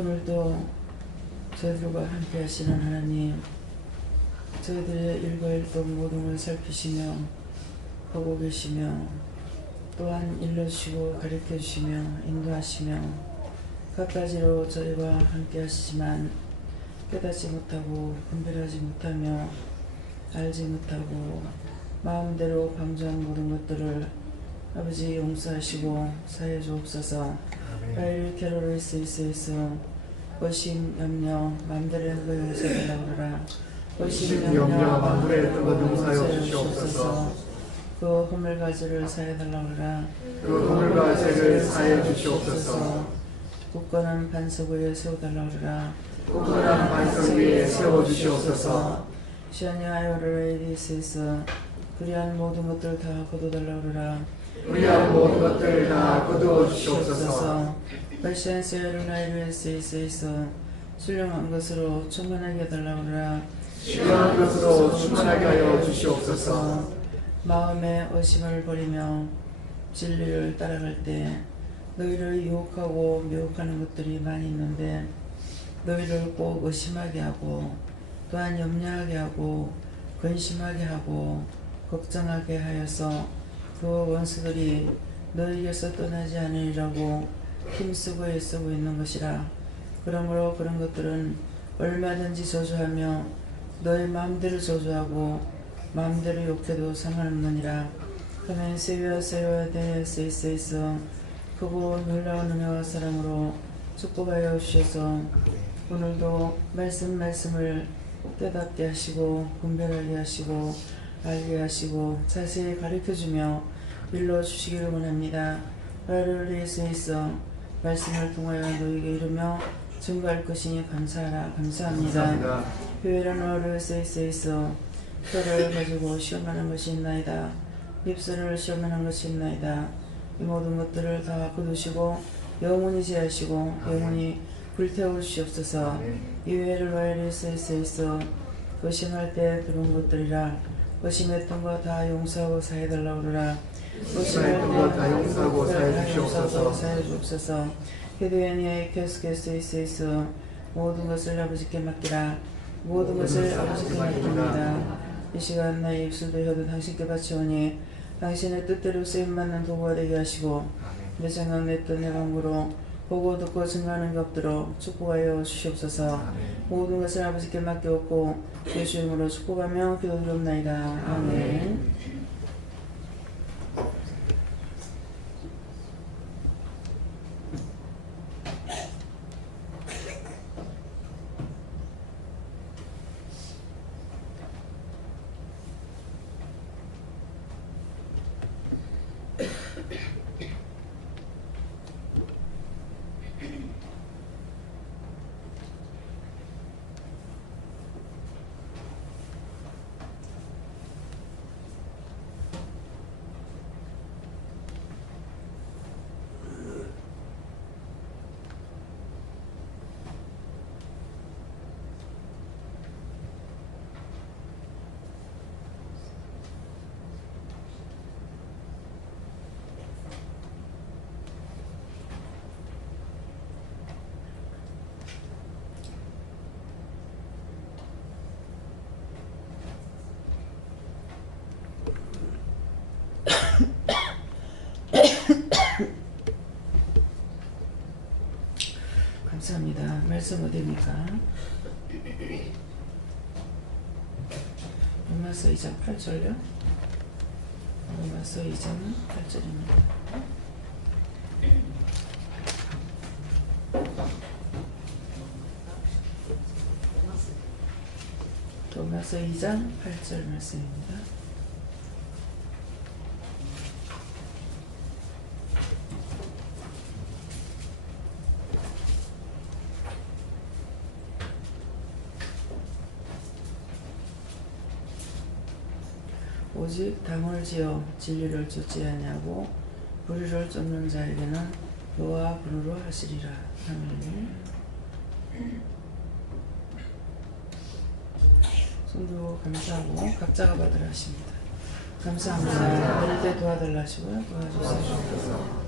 오늘도 저희들과 함께 하시는 하나님, 저희들의 일과일동 모든 걸 살피시며 보고 계시며 또한 일러주시고 가르쳐주시며 인도하시며 갖가지로 저희와 함께 하시지만 깨닫지 못하고 분별하지 못하며 알지 못하고 마음대로 방조한 모든 것들을 아버지 용서하시고 사해 주옵소서. 바일 캐롤리스에서 의심 염려 마음대로 했던 거 용서해달라고 그러라. 의심 염려 마음대로 했던 거 용서해 주시옵소서. 그 허물과 죄를 사해달라고 그러라. 그 허물과 죄를 사해 주시옵소서. 굳건한 반석 위에 세워달라고 그러라. 굳건한 반석 위에 세워주시옵소서. 시안이 아이오르레이디스에서 불의한 모든 것들 다 거둬달라고 그러라. 불의한 모든 것들 다 거두어 주시옵소서. 발시안세르나이르에서 신령한 것으로 충만하게 해달라고 그러라. 신령한 것으로 충만하게 하여 주시옵소서. 마음의 의심을 버리며 진리를 따라갈 때 너희를 유혹하고 미혹하는 것들이 많이 있는데 너희를 꼭 의심하게 하고 또한 염려하게 하고 근심하게 하고 걱정하게 하여서 그 원수들이 너희에게서 떠나지 않으리라고 힘쓰고 애쓰고 있는 것이라. 그러므로 그런 것들은 얼마든지 저주하며 너희 마음대로 저주하고 마음대로 욕해도 상관없느니라. 그러면 세위와 세위와 대세이스에서 크고 놀라운 은혜와 사랑으로 축복하여 주셔서 오늘도 말씀을 깨닫게 하시고 분별하게 하시고 알게 하시고 자세히 가르쳐주며 일러주시기를 원합니다. 나를 위해서 있어 말씀을 통하여 너에게 이르며 증거할 것이니 감사하라. 감사합니다. 교회란 어르스에 있어 혀를 가지고 시험하는 것이 있나이다. 입술을 시험하는 것이 있나이다. 이 모든 것들을 다 거두시고 영원히 제하시고 영원히 불태워 주시옵소서. 이 외를 와이리스에 있어 의심할 때 들은 것들이라. 의심했던 거 다 용서하고 사해달라고 그러라. 의심했던 거 다 용서하고 사해 주옵소서. 기도연이의 계속해서 있어 모든 것을 아버지께 맡기라. 모든 것을 아버지께 맡깁니다. 이 시간 나의 입술도 혀도 당신께 바치오니 당신의 뜻대로 쓰임받는 도구가 되게 하시고 내 생각 내 뜻 내 방구로 보고 듣고 증거하는 게 없도록 축복하여 주시옵소서. 모든 것을 아버지께 맡겨놓고 예수 이름으로 축복하며 기도드리옵나이다. 아멘. 감사합니다. 말씀 어디입니까? 로마서 2장 8절요? 로마서 2장 8절입니다. 로마서 2장 8절 말씀입니다. 오직 당을 지어 진리를 쫓지 아니하고 불의를 쫓는 자에게는 노와 불의로 하시리라. 아멘. 손도 감사하고 각자가 받으라 하십니다. 감사합니다. 이럴 때 도와달라 하시고요. 도와주세요.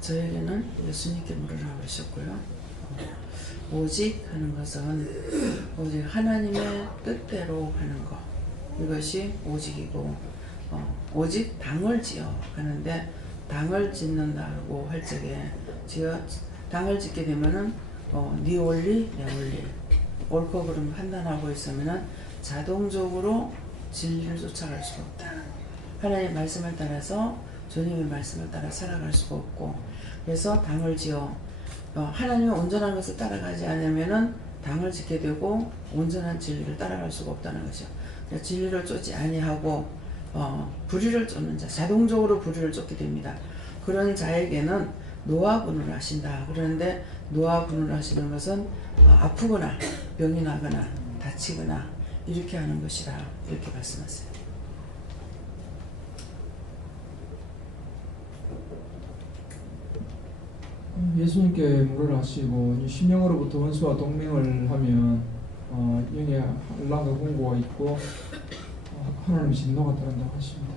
저에게는 예수님께 물으라고 하셨고요. 오직 하는 것은 오직 하나님의 뜻대로 하는 것, 이것이 오직이고, 오직 당을 지어 하는데, 당을 짓는다고 할 적에 당을 짓게 되면은 네 원리 내 원리 옳고 그름 판단하고 있으면은 자동적으로 진리를 쫓아갈 수가 없다. 하나님의 말씀을 따라서, 주님의 말씀을 따라 살아갈 수가 없고, 그래서 당을 지어 하나님의 온전한 것을 따라가지 않으면은 당을 짓게 되고 온전한 진리를 따라갈 수가 없다는 것이요. 진리를 쫓지 아니하고 불의를 쫓는 자, 자동적으로 불의를 쫓게 됩니다. 그런 자에게는 노하분을 하신다. 그런데 노하분을 하시는 것은 아프거나 병이 나거나 다치거나 이렇게 하는 것이라, 이렇게 말씀하세요. 예수님께 물을 하시고 심령으로부터 원수와 동맹을 하면 영에 한란과 공고가 있고 하나님의 진노가 따른다고 하십니다.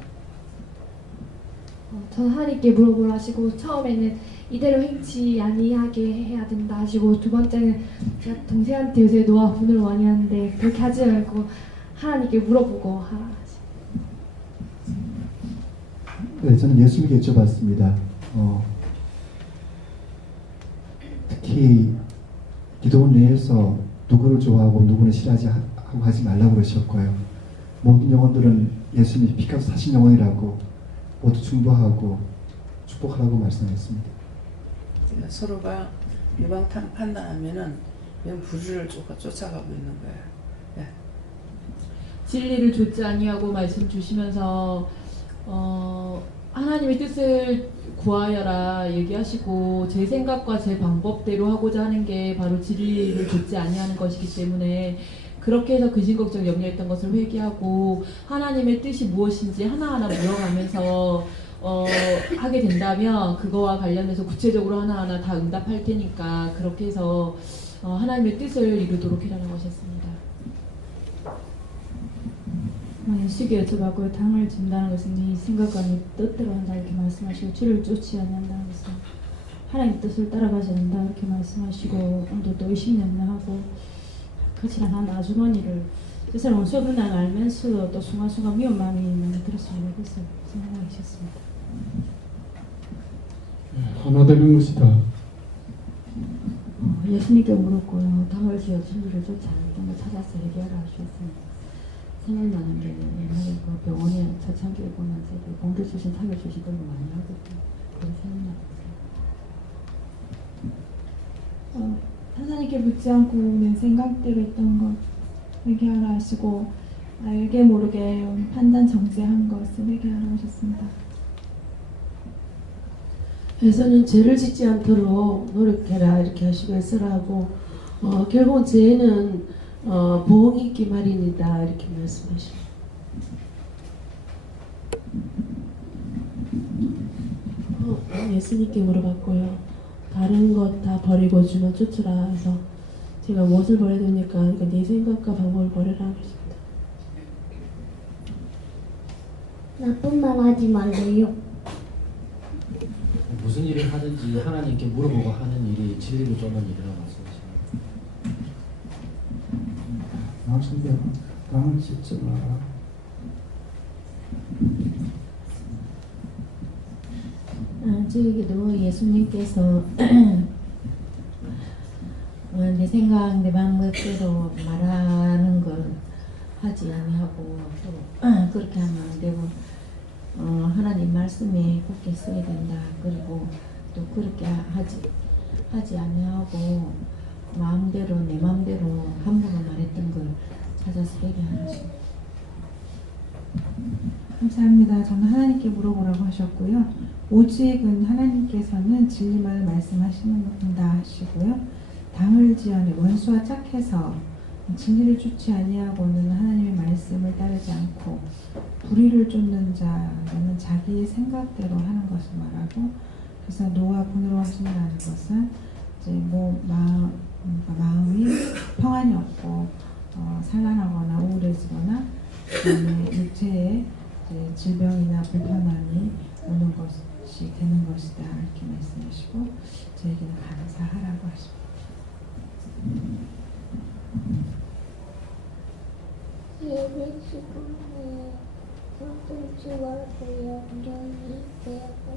저는 하나님께 물어보라 하시고, 처음에는 이대로 행치 아니하게 해야 된다 하시고, 두 번째는 제가 동생한테 요새 노하분을 많이 하는데 그렇게 하지 말고 하나님께 물어보고 하라 하십니다. 네, 저는 예수님께 여쭤봤습니다. 특히 기도 내에서 누구를 좋아하고 누구를 싫어하지 하고 하지 말라고 그러셨고요. 모든 영혼들은 예수님이 피값 사신 영혼이라고 모두 중보하고 축복하라고 말씀했습니다. 서로가 유방 판단하면은 그냥 불의를 쫓아가고 있는 거예요. 네. 진리를 좇지 아니하고 말씀 주시면서 하나님의 뜻을 구하여라 얘기하시고, 제 생각과 제 방법대로 하고자 하는 게 바로 진리를 좇지 아니하는 것이기 때문에, 그렇게 해서 근심걱정 염려했던 것을 회개하고 하나님의 뜻이 무엇인지 하나하나 물어가면서 하게 된다면 그거와 관련해서 구체적으로 하나하나 다 응답할 테니까, 그렇게 해서 하나님의 뜻을 이루도록 해라는 것이었습니다. 예수께 여쭤봤고요. 당을 진다는 것은 네 생각과 네 뜻대로 한다 이렇게 말씀하시고, 주를 쫓지 않는다는 것은 하나님 뜻을 따라가지 않는다 이렇게 말씀하시고, 오늘도 또 의심연명하고 그렇지 않아 아주머니를 뜻을 원수없는 날 알면서 또 순간순간 미운 마음이 많이 들었으면 좋겠어 생각하고 계셨습니다. 하나 되는 것이다. 예수님께 물었고요. 당을 지어 진리를 쫓지 않았던 걸 찾아서 얘기하라 하셨습니다. 생각나는 게 옛날에 그 병원에 초창기 보면서 공개 주신 타격 주신 걸 많이 하거든요. 그런 생각났어요. 하나님께 묻지 않고 내 생각대로 했던 것 회개하라 하시고, 알게 모르게 판단 정죄한 것을 회개하라 하셨습니다. 에서는 죄를 짓지 않도록 노력해라 이렇게 하시고 애쓰라고, 결국은 죄는 보응이 있기 마련이다 이렇게 말씀하십니다. 예수님께 물어봤고요. 다른 것 다 버리고 주만 쫓으라 해서 제가 무엇을 버려야 됩니까? 그러니까 네 생각과 방법을 버려라 그러십니다. 나쁜 말 하지 말래요. 무슨 일을 하든지 하나님께 물어보고 하는 일이 진리를 쫓는 일이라고 말씀하십니다. 말씀대로 당을 짓지 마라. 저에게도 예수님께서 내 생각, 내 마음대로 말하는 걸 하지 아니하고, 또 그렇게 하면 안 되고, 하나님 말씀에 굳게 써야 된다. 그리고 또 그렇게 하지 아니하고 마음대로 내 마음대로 함부로 말했던 걸 찾아서 회개하십니다. 감사합니다. 저는 하나님께 물어보라고 하셨고요. 오직은 하나님께서는 진리만 말씀하시는다 하시고요. 당을 지어내 원수와 짝해서 진리를 쫓지 아니하고는 하나님의 말씀을 따르지 않고, 불의를 쫓는 자는 자기의 생각대로 하는 것을 말하고, 그래서 노와 분으로 하신다는 것은 이제 마음이 평안이 없고 산란하거나 우울해지거나, 그다음에 육체에 이제 질병이나 불편함이 오는 것이 되는 것이다 이렇게 말씀하시고 저에게는 감사하라고 하십니다. 예배 시간에 서두르지 말고 영영히 배우고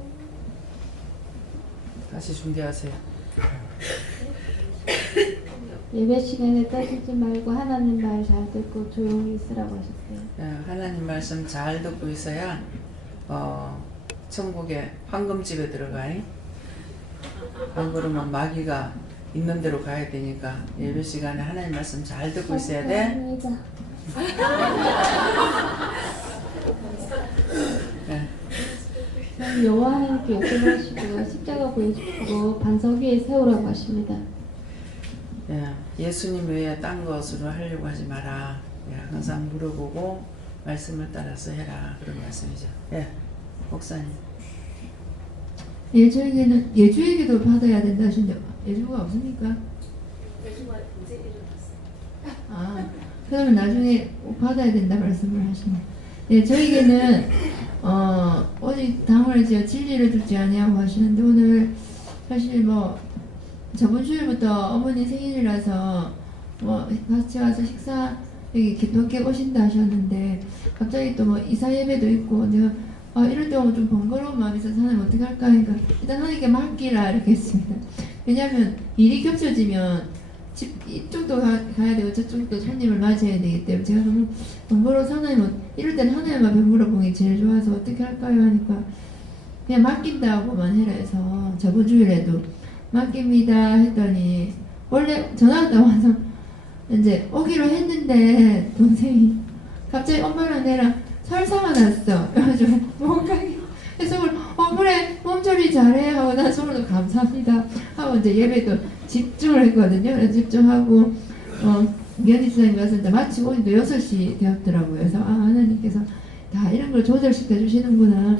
다시 중재하세요. 예배 시간에 떠들지 말고 하나님 말 잘 듣고 조용히 있으라고 하셨어요. 하나님 말씀 잘 듣고 있어야 천국의 황금집에 들어가요. 안 그러면 마귀가 있는 대로 가야 되니까 예배 시간에 하나님 말씀 잘 듣고 있어야 돼. 감사합니다. 네. 여호와 하나님께 역전하시고 십자가 보여주시고 반석 위에 세우라고 하십니다. 예수님 외에 딴 것으로 하려고 하지 마라. 항상 물어보고 말씀을 따라서 해라. 그런 말씀이죠. 목사님. 예주에게도 받아야 된다 하신데 예주가 없습니까? 예주가 이제 일어났어요. 아, 그러면 나중에 받아야 된다 말씀을 하시네. 네, 저에게는 오직 당을 지어 진리를 듣지 아니하고 하시는데 오늘 사실 뭐 저번 주일부터 어머니 생일이라서 뭐 같이 와서 식사 여기 기도하게 오신다 하셨는데 갑자기 또 뭐 이사 예배도 있고 내가 이럴 때 오면 좀 번거로운 마음이 있어서 하나님 어떻게 할까 하니까 일단 하나님께 맡기라 이렇게 했습니다. 왜냐하면 일이 겹쳐지면 이쪽도 가야 되고 저쪽도 손님을 맞이해야 되기 때문에 제가 너무 번거로워서 하나님은 이럴 때는 하나님만 베물어 보기 제일 좋아서 어떻게 할까요 하니까 그냥 맡긴다고만 해라 해서 저번 주일에도 맡깁니다 했더니 원래 전화 왔다 와서 이제 오기로 했는데 동생이 갑자기 엄마랑 내랑 설사가 났어. 그래가지고 뭔가게 그래서 그래 몸조리 잘해 하고 난 서로도 감사합니다 하고 이제 예배도 집중을 했거든요. 그래서 집중하고 미연이수님 가서 이제 마치고 오니까 6시 되었더라고요. 그래서 하나님께서 다 이런 걸 조절시켜 주시는구나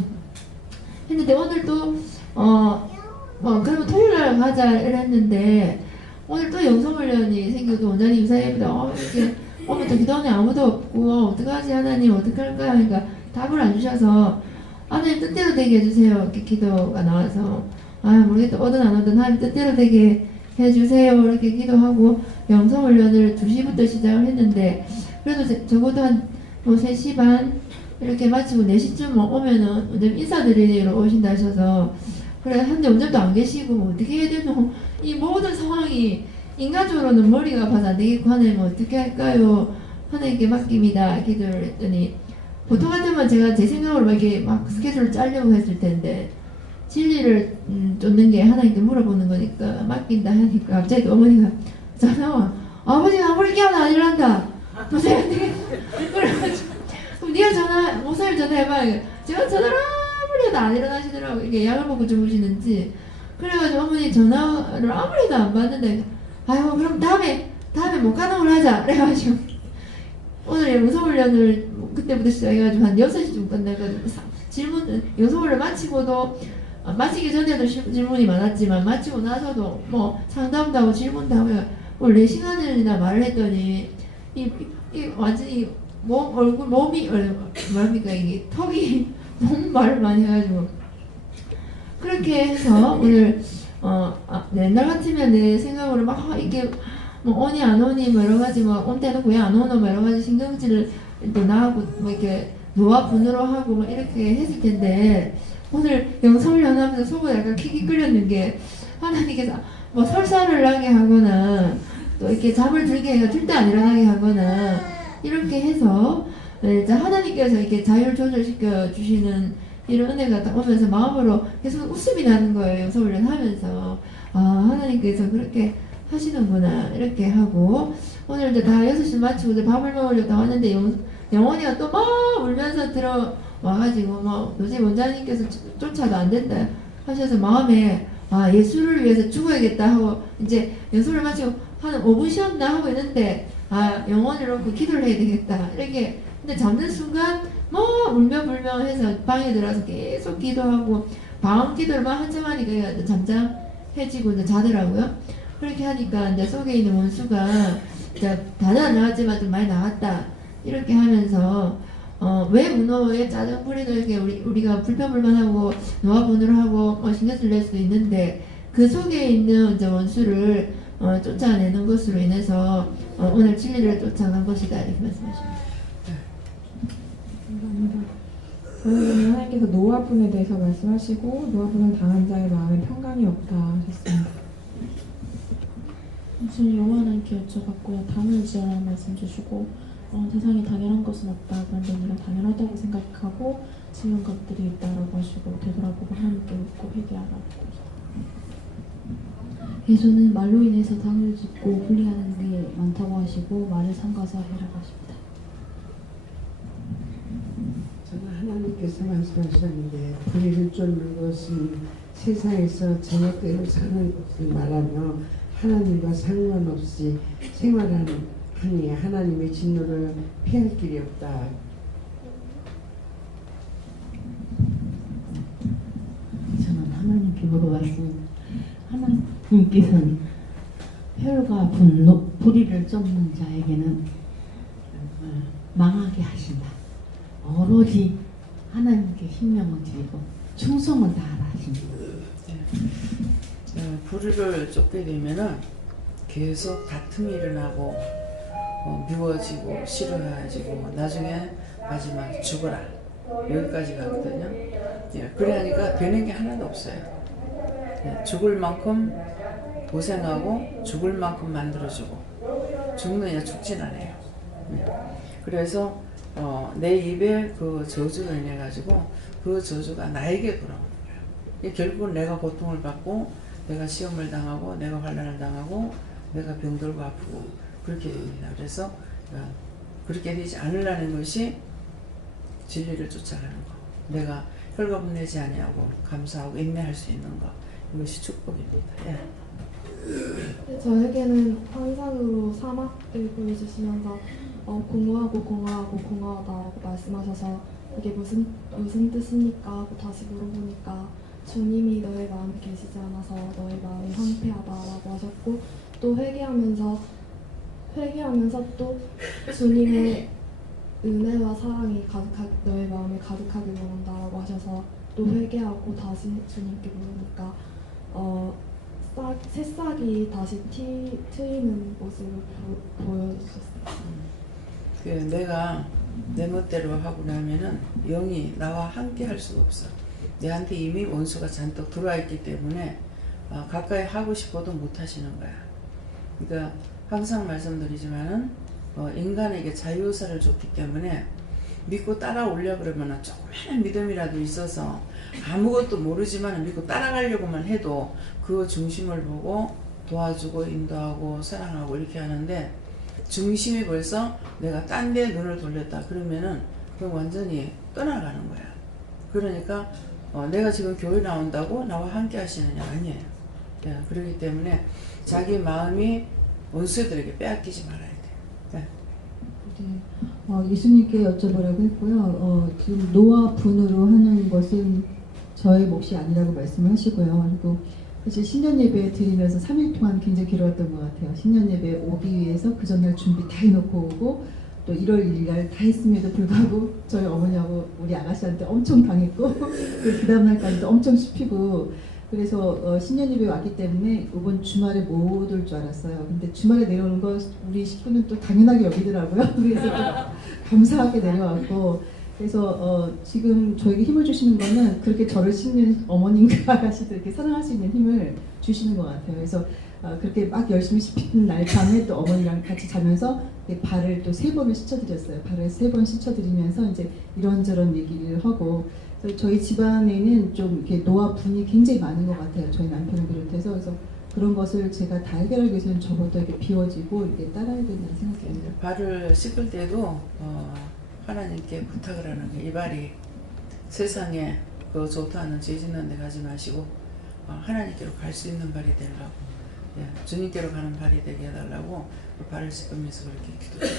했는데 오늘 또 그러면 토요일날 가자 이랬는데 오늘 또 영성훈련이 생겨도 원장님 유사예배다 이렇게 오늘 또 기도원에 아무도 없고 어떡하지 하나님 어떻게 할까요 하니까 답을 안 주셔서 하나님 뜻대로 되게 해주세요 이렇게 기도가 나와서 모르겠다 오든 안 오든 하나님 뜻대로 되게 해주세요 이렇게 기도하고 영성훈련을 2시부터 시작을 했는데 그래도 적어도 한 3시 반 이렇게 마치고 4시쯤 오면은 원장님 인사드리러 오신다 하셔서 그래 한데 원장도 안 계시고 뭐 어떻게 해야 되노 이 모든 상황이 인간적으로는 머리가 아파서 안 되겠고 하나님 어떻게 할까요? 하나님께 맡깁니다 기도를 했더니 보통 같으면 제가 제 생각으로 이렇게 막 스케줄을 짜려고 했을 텐데 진리를 쫓는 게 하나님께 물어보는 거니까 맡긴다 하니까 갑자기 어머니가 전화와 아버지가 아무리 깨어나 안 일어난다 도저히 안 되겠다 그래가지고 그럼 네가 목사님 전화해봐 제가 전화를 아무리 해도 안 일어나시더라고 이게 약을 먹고 주무시는지 그래가지고 어머니 전화를 아무리 해도 안 받는데 아유 그럼 다음에 못 가는 걸로 하자 그래가지고 오늘 영성훈련을 그때부터 시작해가지고 한 6시쯤 끝나가지고 영성훈련 마치고도 마치기 전에도 질문이 많았지만 마치고 나서도 뭐 상담도 하고 질문도 하고 오늘 4시간이나 말을 했더니 이 완전히 몸이 뭐랍니까 이게 턱이 너무 말을 많이 해가지고 그렇게 해서 오늘 옛날 같으면 내 생각으로 막 이게 뭐 오니 안 오니 뭐 여러 가지 뭐 온 때는 왜 안 오노 뭐 여러 가지 신경질을 또 나하고 뭐 이렇게 노화 분으로 하고 뭐 이렇게 했을 텐데 오늘 영성훈련 하면서 속을 약간 킥킥 끓였는 게 하나님께서 뭐 설사를 나게 하거나 또 이렇게 잠을 들게 해가 절대 안 일어나게 하거나 이렇게 해서 이제 하나님께서 이렇게 자율 조절시켜 주시는 이런 은혜가 딱 오면서 마음으로 계속 웃음이 나는 거예요. 영성훈련 하면서 하나님께서 그렇게 하시는구나 이렇게 하고 오늘 이제 다 6시 마치고 이제 밥을 먹으려고 왔는데 영원이가 또 막 울면서 들어와가지고 뭐 도저히 원장님께서 쫓아도 안 된다 하셔서 마음에 예수를 위해서 죽어야겠다 하고 이제 연습을 마치고 한 5분 쉬었나 하고 있는데 영원을 놓고 기도를 해야 되겠다 이렇게 근데 잠든 순간 뭐 울며 불며 해서 방에 들어가서 계속 기도하고 방언 기도를 막 한참 하니까 잠잠해지고 이제 자더라고요. 그렇게 하니까 이제 속에 있는 원수가 이제 다는 안 나왔지만 좀 많이 나왔다 이렇게 하면서 왜 문어에 짜증 부리는 게 우리가 불평불만하고 노화분을 하고 신경을 낼 수도 있는데 그 속에 있는 이제 원수를 쫓아내는 것으로 인해서 오늘 진리를 쫓아간 것이다 이렇게 말씀하십니다. 감사합니다. 저는 하나님께서 노화분에 대해서 말씀하시고 노화분을 당한 자의 마음에 평강이 없다 하셨습니다. 무슨 요한한테 여쭤봤고요. 당을 지어라는 말씀 주시고 세상에 당연한 것은 없다. 그런데 우리가 당연하다고 생각하고 지은 것들이 있다라고 하시고 되돌아보고 하나님께 묻고 회개하라고. 예수는 말로 인해서 당을 짓고 분리하는 게 많다고 하시고 말을 삼가서 해라고 하십니다. 저는 하나님께서 말씀하셨는데 불의를 쫓는 것은 세상에서 제멋대로 사는 것을 말하며 하나님과 상관없이 생활하니 하나님의 진노를 피할 길이 없다. 저는 하나님께 물어봤습니다. 하나님께서는 혈과 분노, 불의를 쫓는 자에게는 망하게 하신다. 오로지 하나님께 신명을 드리고 충성을 다하라 하십니다. 불의를 쫓게 되면은 계속 다툼이 일어나고 미워지고 싫어해지고 나중에 마지막에 죽어라 여기까지 가거든요. 그러니까 되는 게 하나도 없어요. 죽을 만큼 고생하고 죽을 만큼 만들어주고 죽느냐 죽진 않아요. 그래서 내 입에 그 저주를 인해 가지고 그 저주가 나에게 돌아오는 거예요. 결국은 내가 고통을 받고 내가 시험을 당하고 내가 환난을 당하고 내가 병들고 아프고 그렇게 됩니다. 그래서 그렇게 되지 않으려는 것이 진리를 쫓아가는 거. 내가 혈과분 내지 아니하고 감사하고 인내할 수 있는 거. 이것이 축복입니다. 저에게는 환상으로 사막을 보여주시면서 공허하고 공허하고 공허하다라고 말씀하셔서 이게 무슨 뜻입니까? 하고 다시 물어보니까 주님이 너의 마음에 계시지 않아서 너의 마음이 황폐하다라고 하셨고 또 회개하면서 또 주님의 은혜와 사랑이 너의 마음에 가득하길 원한다라고 하셔서 또 회개하고 다시 주님께 물으니까 새싹이 다시 트이는 모습을 보여주셨어요. 내가 내 멋대로 하고 나면은 영이 나와 함께 할 수가 없어. 내한테 이미 원수가 잔뜩 들어와 있기 때문에 가까이 하고 싶어도 못 하시는 거야. 그러니까 항상 말씀드리지만은 인간에게 자유의사를 줬기 때문에 믿고 따라오려고 그러면 조그마한 믿음이라도 있어서 아무것도 모르지만 믿고 따라가려고만 해도 그 중심을 보고 도와주고 인도하고 사랑하고 이렇게 하는데 중심이 벌써 내가 딴 데 눈을 돌렸다 그러면은 그건 완전히 떠나가는 거야. 그러니까 내가 지금 교회 나온다고 나와 함께 하시느냐 아니에요. 그렇기 때문에 자기 마음이 원수들에게 빼앗기지 말아야 돼. 예수님께 여쭤보라고 했고요. 지금 노와 분으로 하는 것은 저의 몫이 아니라고 말씀을 하시고요. 그리고 사실 신년 예배 드리면서 3일 동안 굉장히 괴로웠던 것 같아요. 신년 예배 오기 위해서 그 전날 준비 다 해놓고 오고 또 1월 1일날 다 했음에도 불구하고 저희 어머니하고 우리 아가씨한테 엄청 당했고 그 다음날까지도 엄청 씹히고 그래서 신년 예배 왔기 때문에 이번 주말에 못 올 줄 알았어요. 근데 주말에 내려오는 거 우리 식구는 또 당연하게 여기더라고요. 그래서 또 감사하게 내려왔고 그래서 지금 저에게 힘을 주시는 거는 그렇게 저를 씹는 어머님과 아가씨들 이렇게 사랑할 수 있는 힘을 주시는 것 같아요. 그래서 그렇게 막 열심히 씹히는 날 밤에 또 어머니랑 같이 자면서 발을 또 3번을 씻어드렸어요. 발을 3번 씻어드리면서 이제 이런저런 얘기를 하고 저희 집안에는 좀 이렇게 노화 분이 굉장히 많은 것 같아요. 저희 남편을 비롯해서 그래서 그런 것을 제가 다 해결하기 위해서는 저부터 이렇게 비워지고 이렇게 따라야 된다는 생각이 듭니다. 발을 씻을 때도 하나님께 부탁을 하는 게 이 발이 세상에 그 좋다는 죄 짓는 데 가지 마시고 하나님께로 갈 수 있는 발이 되려고 주님께로 가는 발이 되게 해달라고 그 발을 씻으면서 그렇게 기도해요.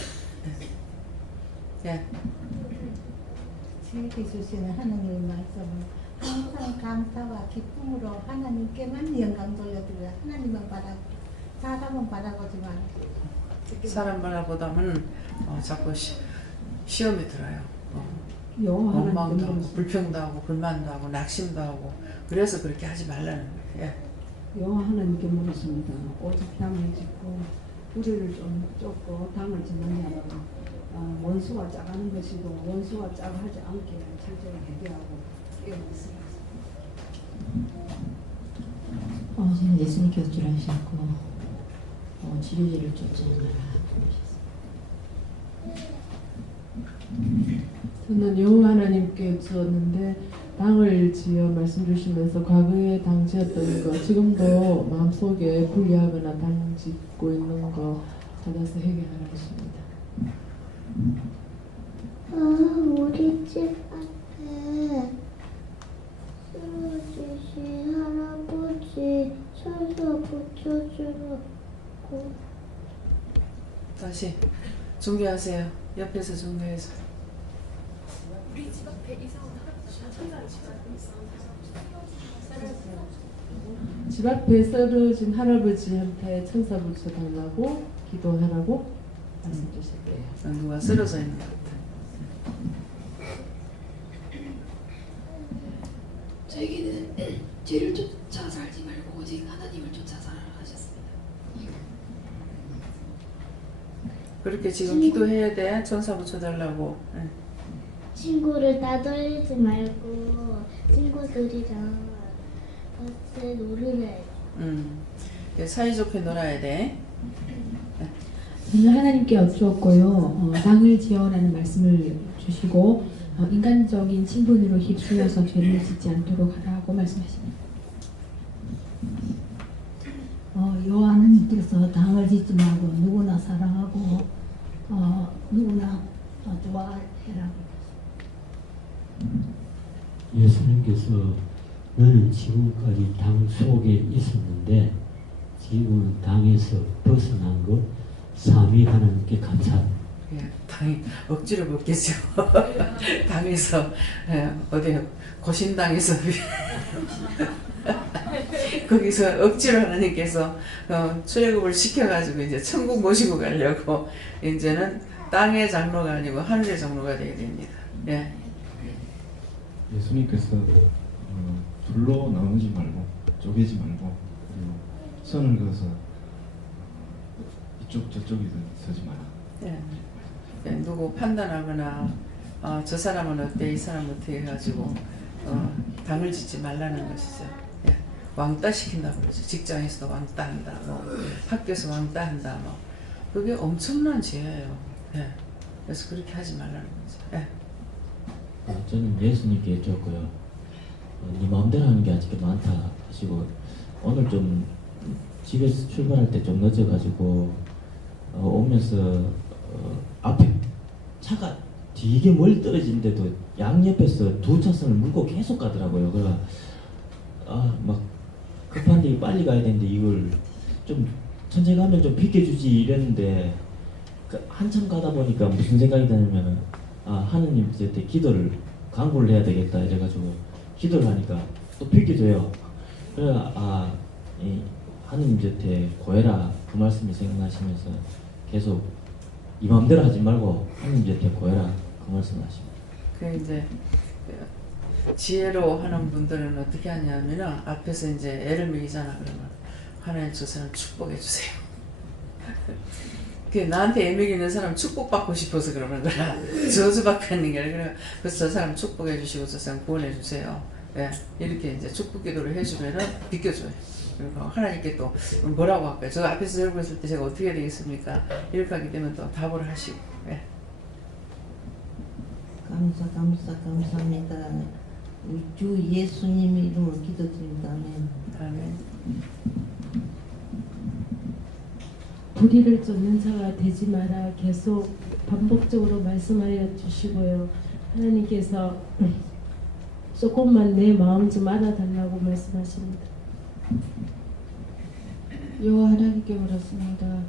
저에게 주시는 하나님의 말씀은 항상 감사와 기쁨으로 하나님께만 영광 돌려드려 하나님만 바라고 사람은 바라보지 말고 사람 바라보다는 자꾸 시험이 들어요. 여호와 하나님께 원망도 하고 물었습니다. 불평도 하고 불만도 하고 낙심도 하고 그래서 그렇게 하지 말라는 거예요. 예. 여호와 하나님께 물었습니다. 오직 당을 짓고 뿌리를 좀 쫓고 당을 짓느냐면 원수와 짜가는 것이고 원수와 짜가 하지 않게 철저히 회개하고 깨어있습니다. 저는 예수님께서 주라하셨고 지류지를 쫓지 않아라. 저는 여호와 하나님께 주었는데 당을 지어 말씀 주시면서 과거에 당 지었던 거 지금도 마음속에 분리하거나 당 짓고 있는 거 찾아서 해결하라 했습니다. 우리 집 앞에 쓰러지신 할아버지 서서 붙여주라고. 다시 종교하세요. 옆에서 종교해서. 우리 집 앞에 이사 온 할아버지 집 앞에 쓰러진 할아버지한테 천사 붙여달라고 기도하라고 말씀 주실게요. 누가 쓰러져 있는 것 같아. 저에게는 죄를 쫓아 살지 말고 오직 하나님을 쫓아 살아라 하셨습니다. 그렇게 지금 기도해야 돼. 천사 붙여달라고. 예. 친구를 따돌리지 말고 친구들이랑 같이 놀래. 사이좋게 놀아야 돼. 저는 하나님께 여쭈었고요. 당을 지어라는 말씀을 주시고 인간적인 친분으로 휩쓸려서 죄를 짓지 않도록 하라고 말씀하십니다. 여호와 하나님께서 당을 짓지 말고 누구나 사랑하고 누구나 좋아해라고. 예수님께서 너는 지금까지 당 속에 있었는데 지금은 당에서 벗어난 것 삼위 하나님께 감사합니다. 예, 당이 억지로 먹겠죠. 당에서 어디 고신당에서 거기서 억지로 하나님께서 출애굽을 시켜가지고 이제 천국 모시고 가려고 이제는 땅의 장로가 아니고 하늘의 장로가 되게 됩니다. 예. 예수님께서 둘로 나누지 말고 쪼개지 말고 그리고 선을 그어서 이쪽 저쪽이든 서지 마라. 예. 예, 누구 판단하거나 저 사람은 어때 이 사람은 어떻게 해가지고 당을 짓지 말라는 것이죠. 예. 왕따 시킨다고 그러죠. 직장에서도 왕따한다, 뭐 학교에서 왕따한다, 뭐 그게 엄청난 죄예요. 예. 그래서 그렇게 하지 말라는 거죠. 예. 저는 예수님께 여쭈었고요. 네 마음대로 하는 게 아직 많다 하시고 오늘 좀 집에서 출발할 때 좀 늦어가지고 오면서 앞에 차가 되게 멀리 떨어지는데도 양옆에서 두 차선을 물고 계속 가더라고요. 그래서 막 급한데 빨리 가야 되는데 이걸 좀 천천히 가면 좀 비켜주지 이랬는데 한참 가다 보니까 무슨 생각이 드냐면 하느님한테 기도를 간구를 해야 되겠다 이래가지고 기도를 하니까 또 비켜줘요. 그래 이 하느님 곁에 고해라 그 말씀이 생각나시면서 계속 이 마음대로 하지 말고 하느님 곁에 고해라 그 말씀을 하십니다. 그 이제 지혜로 하는 분들은 어떻게 하냐면은 앞에서 이제 애를 먹이잖아. 그러면 하나님 저 사람 축복해 주세요. 그 나한테 애 먹이는 사람 축복받고 싶어서 그러는 거라. 저주받는 게 아니라 그래서 저 사람 축복해 주시고 저 사람 구원해 주세요. 예, 이렇게 이제 축복 기도를 해주면은 비켜줘요. 그리고 하나님께 또 뭐라고 할까요? 저 앞에서 열고 있을 때 제가 어떻게 해야 되겠습니까? 이렇게 하게 되면 또 답을 하시고. 예. 감사합니다. 우리 주 예수님 이름으로 기도드립니다. 아멘. 아멘. 불의를 쫓는 자가 되지 마라 계속 반복적으로 말씀하여 주시고요. 하나님께서 조금만 내 마음 좀 알아달라고 말씀하십니다. 여호와 하나님께 물었습니다.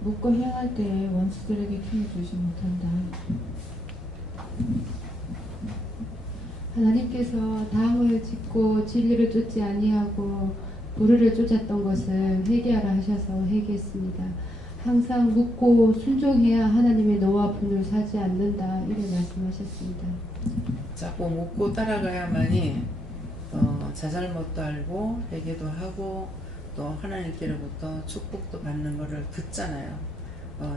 묻고 행할 때 원수들에게 힘을 주지 못한다. 하나님께서 당을 짓고 진리를 쫓지 아니하고 불의를 쫓았던 것을 회개하라 하셔서 회개했습니다. 항상 묻고 순종해야 하나님의 노와 분을 사지 않는다 이렇게 말씀하셨습니다. 자꾸 묻고 따라가야만이 자잘못도 알고 회개도 하고 또 하나님께로부터 축복도 받는 것을 듣잖아요.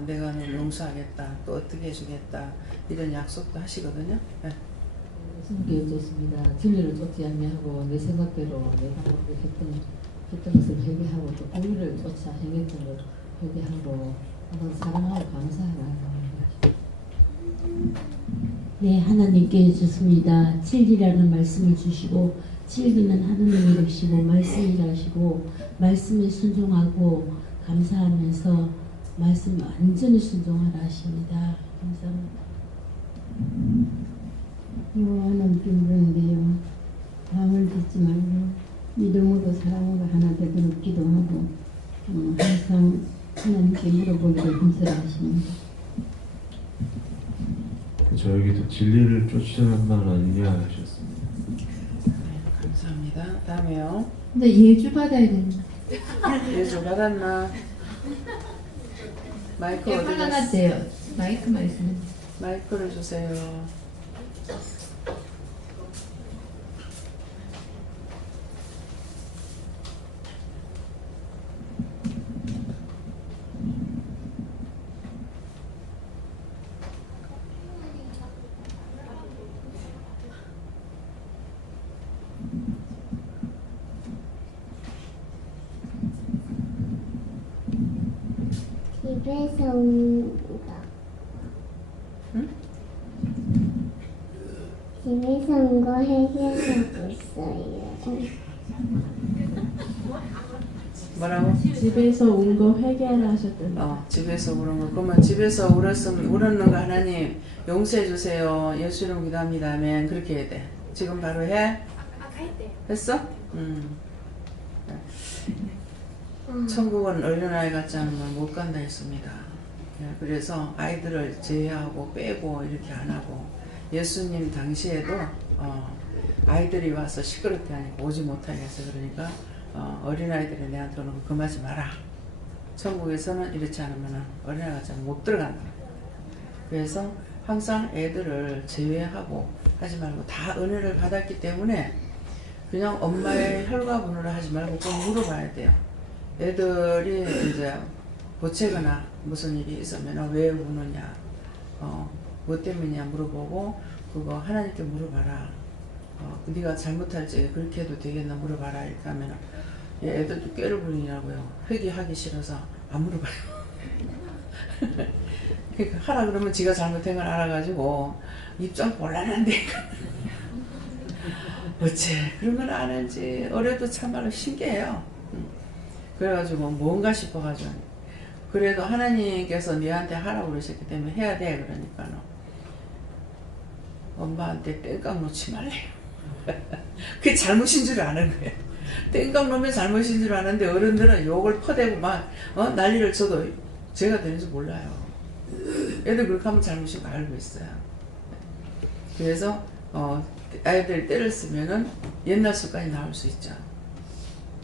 내가 너 용서하겠다, 또 어떻게 해주겠다 이런 약속도 하시거든요. 네. 예수님께 여쭙습니다. 진리를 쫓지 아니하고 내 생각대로 내가 했던 것을 회개하고 또 공의를 쫓아 행했던 걸 회개하고 항상 사랑하고 감사하라. 네, 하나님께 여쭙습니다. 진리라는 말씀을 주시고 진리는 하나님이 되시고 말씀이라시고 말씀에 순종하고 감사하면서 말씀 완전히 순종하라 하십니다. 감사합니다. 하나님께 물었는데요. 마음을 듣지 말고 믿음으로 사랑으로 하나 되도록 기도하고 항상 하나님께 물어보기를 힘쓰라하십니다. 저에게도 진리를 쫓으란 아니냐 하셨습니다. 네, 감사합니다. 다음에요. 근데 예주 받아야 됩니다. 예주 받았나? 마이크 어디 갔어? 받아놨대요. 마이크만 있으면. 마이크를 주세요. 집에서 온다. 응? 집에서 온 거 해결하고 있어요. 뭐라고? 집에서 온 거 회개하라 하셨던데. 집에서 울은 거. 그러면 집에서 울었는 거 하나님 용서해 주세요. 예수 이름 기도합니다. 아멘. 그렇게 해야 돼. 지금 바로 해? 했어? 천국은 어린아이 같지 않으면 못 간다 했습니다. 그래서 아이들을 제외하고 빼고 이렇게 안 하고 예수님 당시에도 아이들이 와서 시끄럽게 하니까 오지 못하게 해서 그러니까 어린아이들이 내한테 오는 거 금하지 마라. 천국에서는 이렇지 않으면 어린아이 같지 않으면 못 들어간다. 그래서 항상 애들을 제외하고 하지 말고 다 은혜를 받았기 때문에 그냥 엄마의 혈과분으로 하지 말고 꼭 물어봐야 돼요. 애들이 이제 보채거나 무슨 일이 있으면 왜 우느냐, 뭐 때문이냐 물어보고 그거 하나님께 물어봐라. 네가 잘못할지 그렇게 해도 되겠나 물어봐라. 이렇게 하면 애들도 꾀를 부리냐고요. 회개하기 싫어서 안 물어봐요. 그러니까 하라 그러면 지가 잘못한 걸 알아가지고 입장 곤란한데 어째 그런 걸 안 하지. 어려도 참말로 신기해요. 그래가지고 뭔가 싶어가지고 그래도 하나님께서 너한테 하라고 그러셨기 때문에 해야 돼. 그러니까 엄마한테 땡깡 놓지 말래요. 그게 잘못인 줄 아는 거예요. 땡깡 놓으면 잘못인 줄 아는데 어른들은 욕을 퍼대고 막 난리를 쳐도 제가 되는지 몰라요. 애들 그렇게 하면 잘못인 거 알고 있어요. 그래서 아이들 때를 쓰면은 옛날 습관이 나올 수 있죠.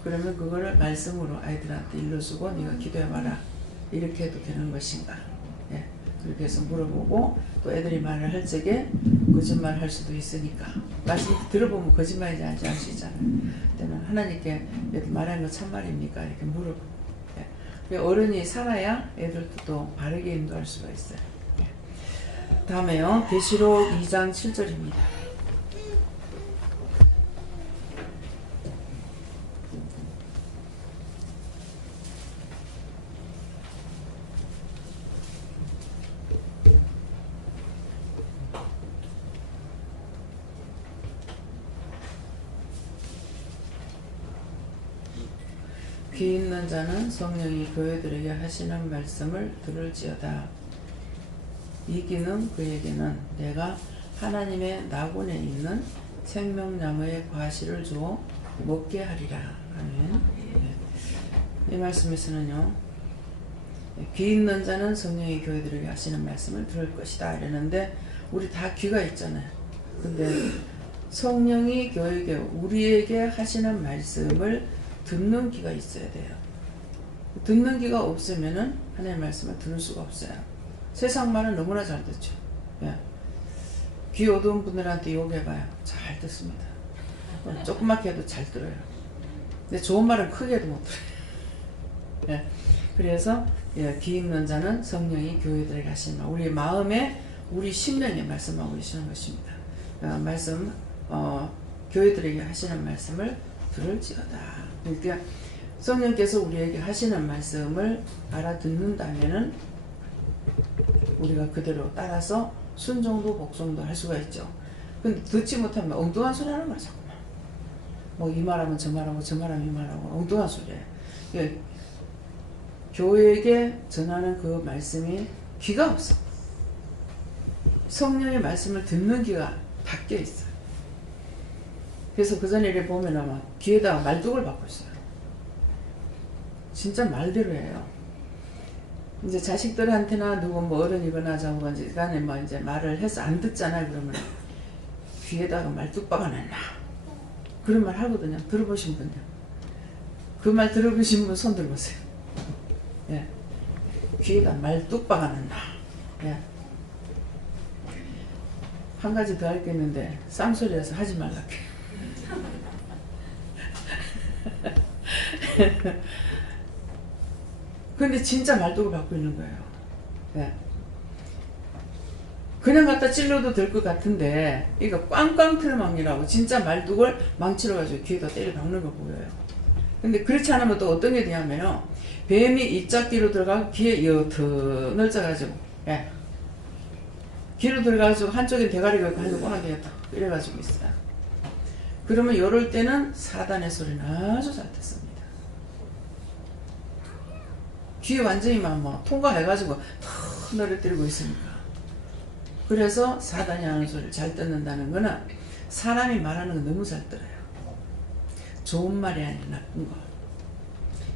그러면 그거를 말씀으로 아이들한테 일러주고 네가 기도해봐라. 이렇게 해도 되는 것인가. 예. 그렇게 해서 물어보고 또 애들이 말을 할 적에 거짓말 할 수도 있으니까 말씀 들어보면 거짓말인지 알지 아시잖아요. 그때는 하나님께 애들 말하는 거 참말입니까? 이렇게 물어보고. 예. 어른이 살아야 애들도 또 바르게 인도할 수가 있어요. 예. 다음에요. 계시록 2장 7절입니다. 귀 있는 자는 성령이 교회들에게 하시는 말씀을 들을지어다. 이 귀는 그에게는 내가 하나님의 나군에 있는 생명나무의 과실을 주어 먹게 하리라. 아멘. 이 말씀에서는요, 귀 있는 자는 성령이 교회들에게 하시는 말씀을 들을 것이다 이러는데 우리 다 귀가 있잖아요. 근데 성령이 교회에게 우리에게 하시는 말씀을 듣는 귀가 있어야 돼요. 듣는 귀가 없으면은 하나님의 말씀을 들을 수가 없어요. 세상 말은 너무나 잘 듣죠. 예. 귀 어두운 분들한테 욕해봐요. 잘 듣습니다. 조그맣게 해도 잘 들어요. 근데 좋은 말은 크게 해도 못 들어요. 예. 그래서 예, 귀 있는 자는 성령이 교회들에게 하시는 말, 우리 마음에 우리 심령에 말씀하고 계시는 것입니다. 말씀 교회들에게 하시는 말씀을 들을지어다. 그러니까 성령께서 우리에게 하시는 말씀을 알아듣는다면은 우리가 그대로 따라서 순종도 복종도 할 수가 있죠. 근데 듣지 못하면 엉뚱한 소리 하는 거야 자꾸만. 뭐 이 말하면 저 말하고 저 말하면 이 말하고 엉뚱한 소리예요. 예, 교회에게 전하는 그 말씀이 귀가 없어. 성령의 말씀을 듣는 귀가 닫혀 있어요. 그래서 그 전에 이렇게 보면 아마 귀에다가 말뚝을 받고 있어요. 진짜 말대로 해요. 이제 자식들한테나 누구 뭐 어른이거나 자고간에 간에 뭐 이제 말을 해서 안 듣잖아요. 그러면 귀에다가 말뚝 박아놨나 그런 말 하거든요. 들어보신 분요. 그 말 들어보신 분 손 들어보세요. 예. 귀에다 말뚝 박아놨나. 예. 한 가지 더 할 게 있는데 쌍소리라서 하지 말라고. 근데 진짜 말뚝을 받고 있는 거예요. 예. 그냥 갖다 찔러도 될 것 같은데 이거 꽝꽝 틀어막이라고 진짜 말뚝을 망치로 가지고 귀에다 때려 박는 거 보여요. 근데 그렇지 않으면 또 어떤 게 되냐면요, 뱀이 입잡기로 들어가고 귀에 여튼 넓져가지고, 예. 귀로 들어가가지고 한쪽엔 대가리가 있고 한쪽 꼬나기가 딱 이래가지고 있어요. 그러면 이럴 때는 사단의 소리는 아주 잘 듣습니다. 귀에 완전히 막 통과해가지고 턱 늘어뜨리고 있으니까. 그래서 사단이 하는 소리를 잘 듣는다는 거는 사람이 말하는 거 너무 잘 들어요. 좋은 말이 아니라 나쁜 거.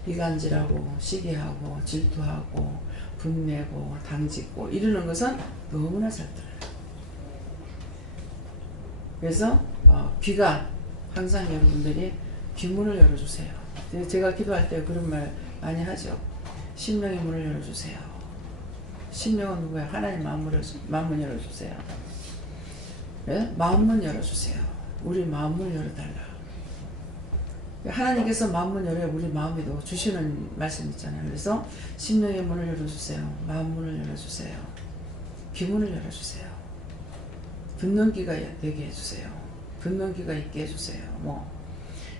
이간질하고 시기하고 질투하고 분내고 당짓고 이러는 것은 너무나 잘 들어요. 그래서 귀가 항상 여러분들이 귀문을 열어주세요. 제가 기도할 때 그런 말 많이 하죠. 심령의 문을 열어주세요. 심령은 누구야? 하나님 마음문 열어주세요. 네? 마음문 열어주세요. 우리 마음문 열어달라. 하나님께서 마음문 열어야 우리 마음에도 주시는 말씀 있잖아요. 그래서 심령의 문을 열어주세요. 마음문을 열어주세요. 귀문을 열어주세요. 듣는 귀가 되게 해주세요. 듣는 귀가 있게 해주세요.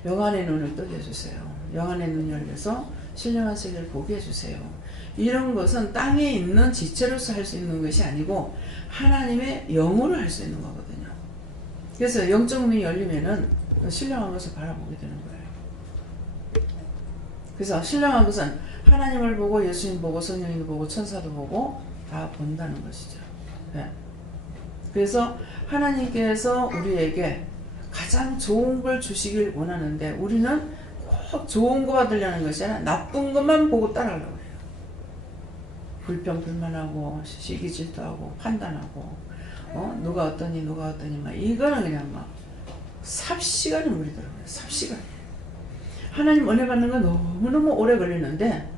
영안의 눈을 뜨게 해주세요. 영안의 눈 열려서 신령한 세계를 보게 해주세요. 이런 것은 땅에 있는 지체로서 할 수 있는 것이 아니고 하나님의 영으로 할 수 있는 거거든요. 그래서 영적 눈이 열리면은 신령한 것을 바라보게 되는 거예요. 그래서 신령한 것은 하나님을 보고 예수님 보고 성령님도 보고 천사도 보고 다 본다는 것이죠. 네. 그래서 하나님께서 우리에게 가장 좋은 걸 주시길 원하는데 우리는 꼭 좋은 거 받으려는 것이 아니라 나쁜 것만 보고 따라가려고 해요. 불평 불만하고 시기 질투하고 판단하고 누가 어떠니 막 이거는 그냥 삽시간이 물리더라고요. 삽시간. 하나님 은혜 받는 건 너무너무 오래 걸리는데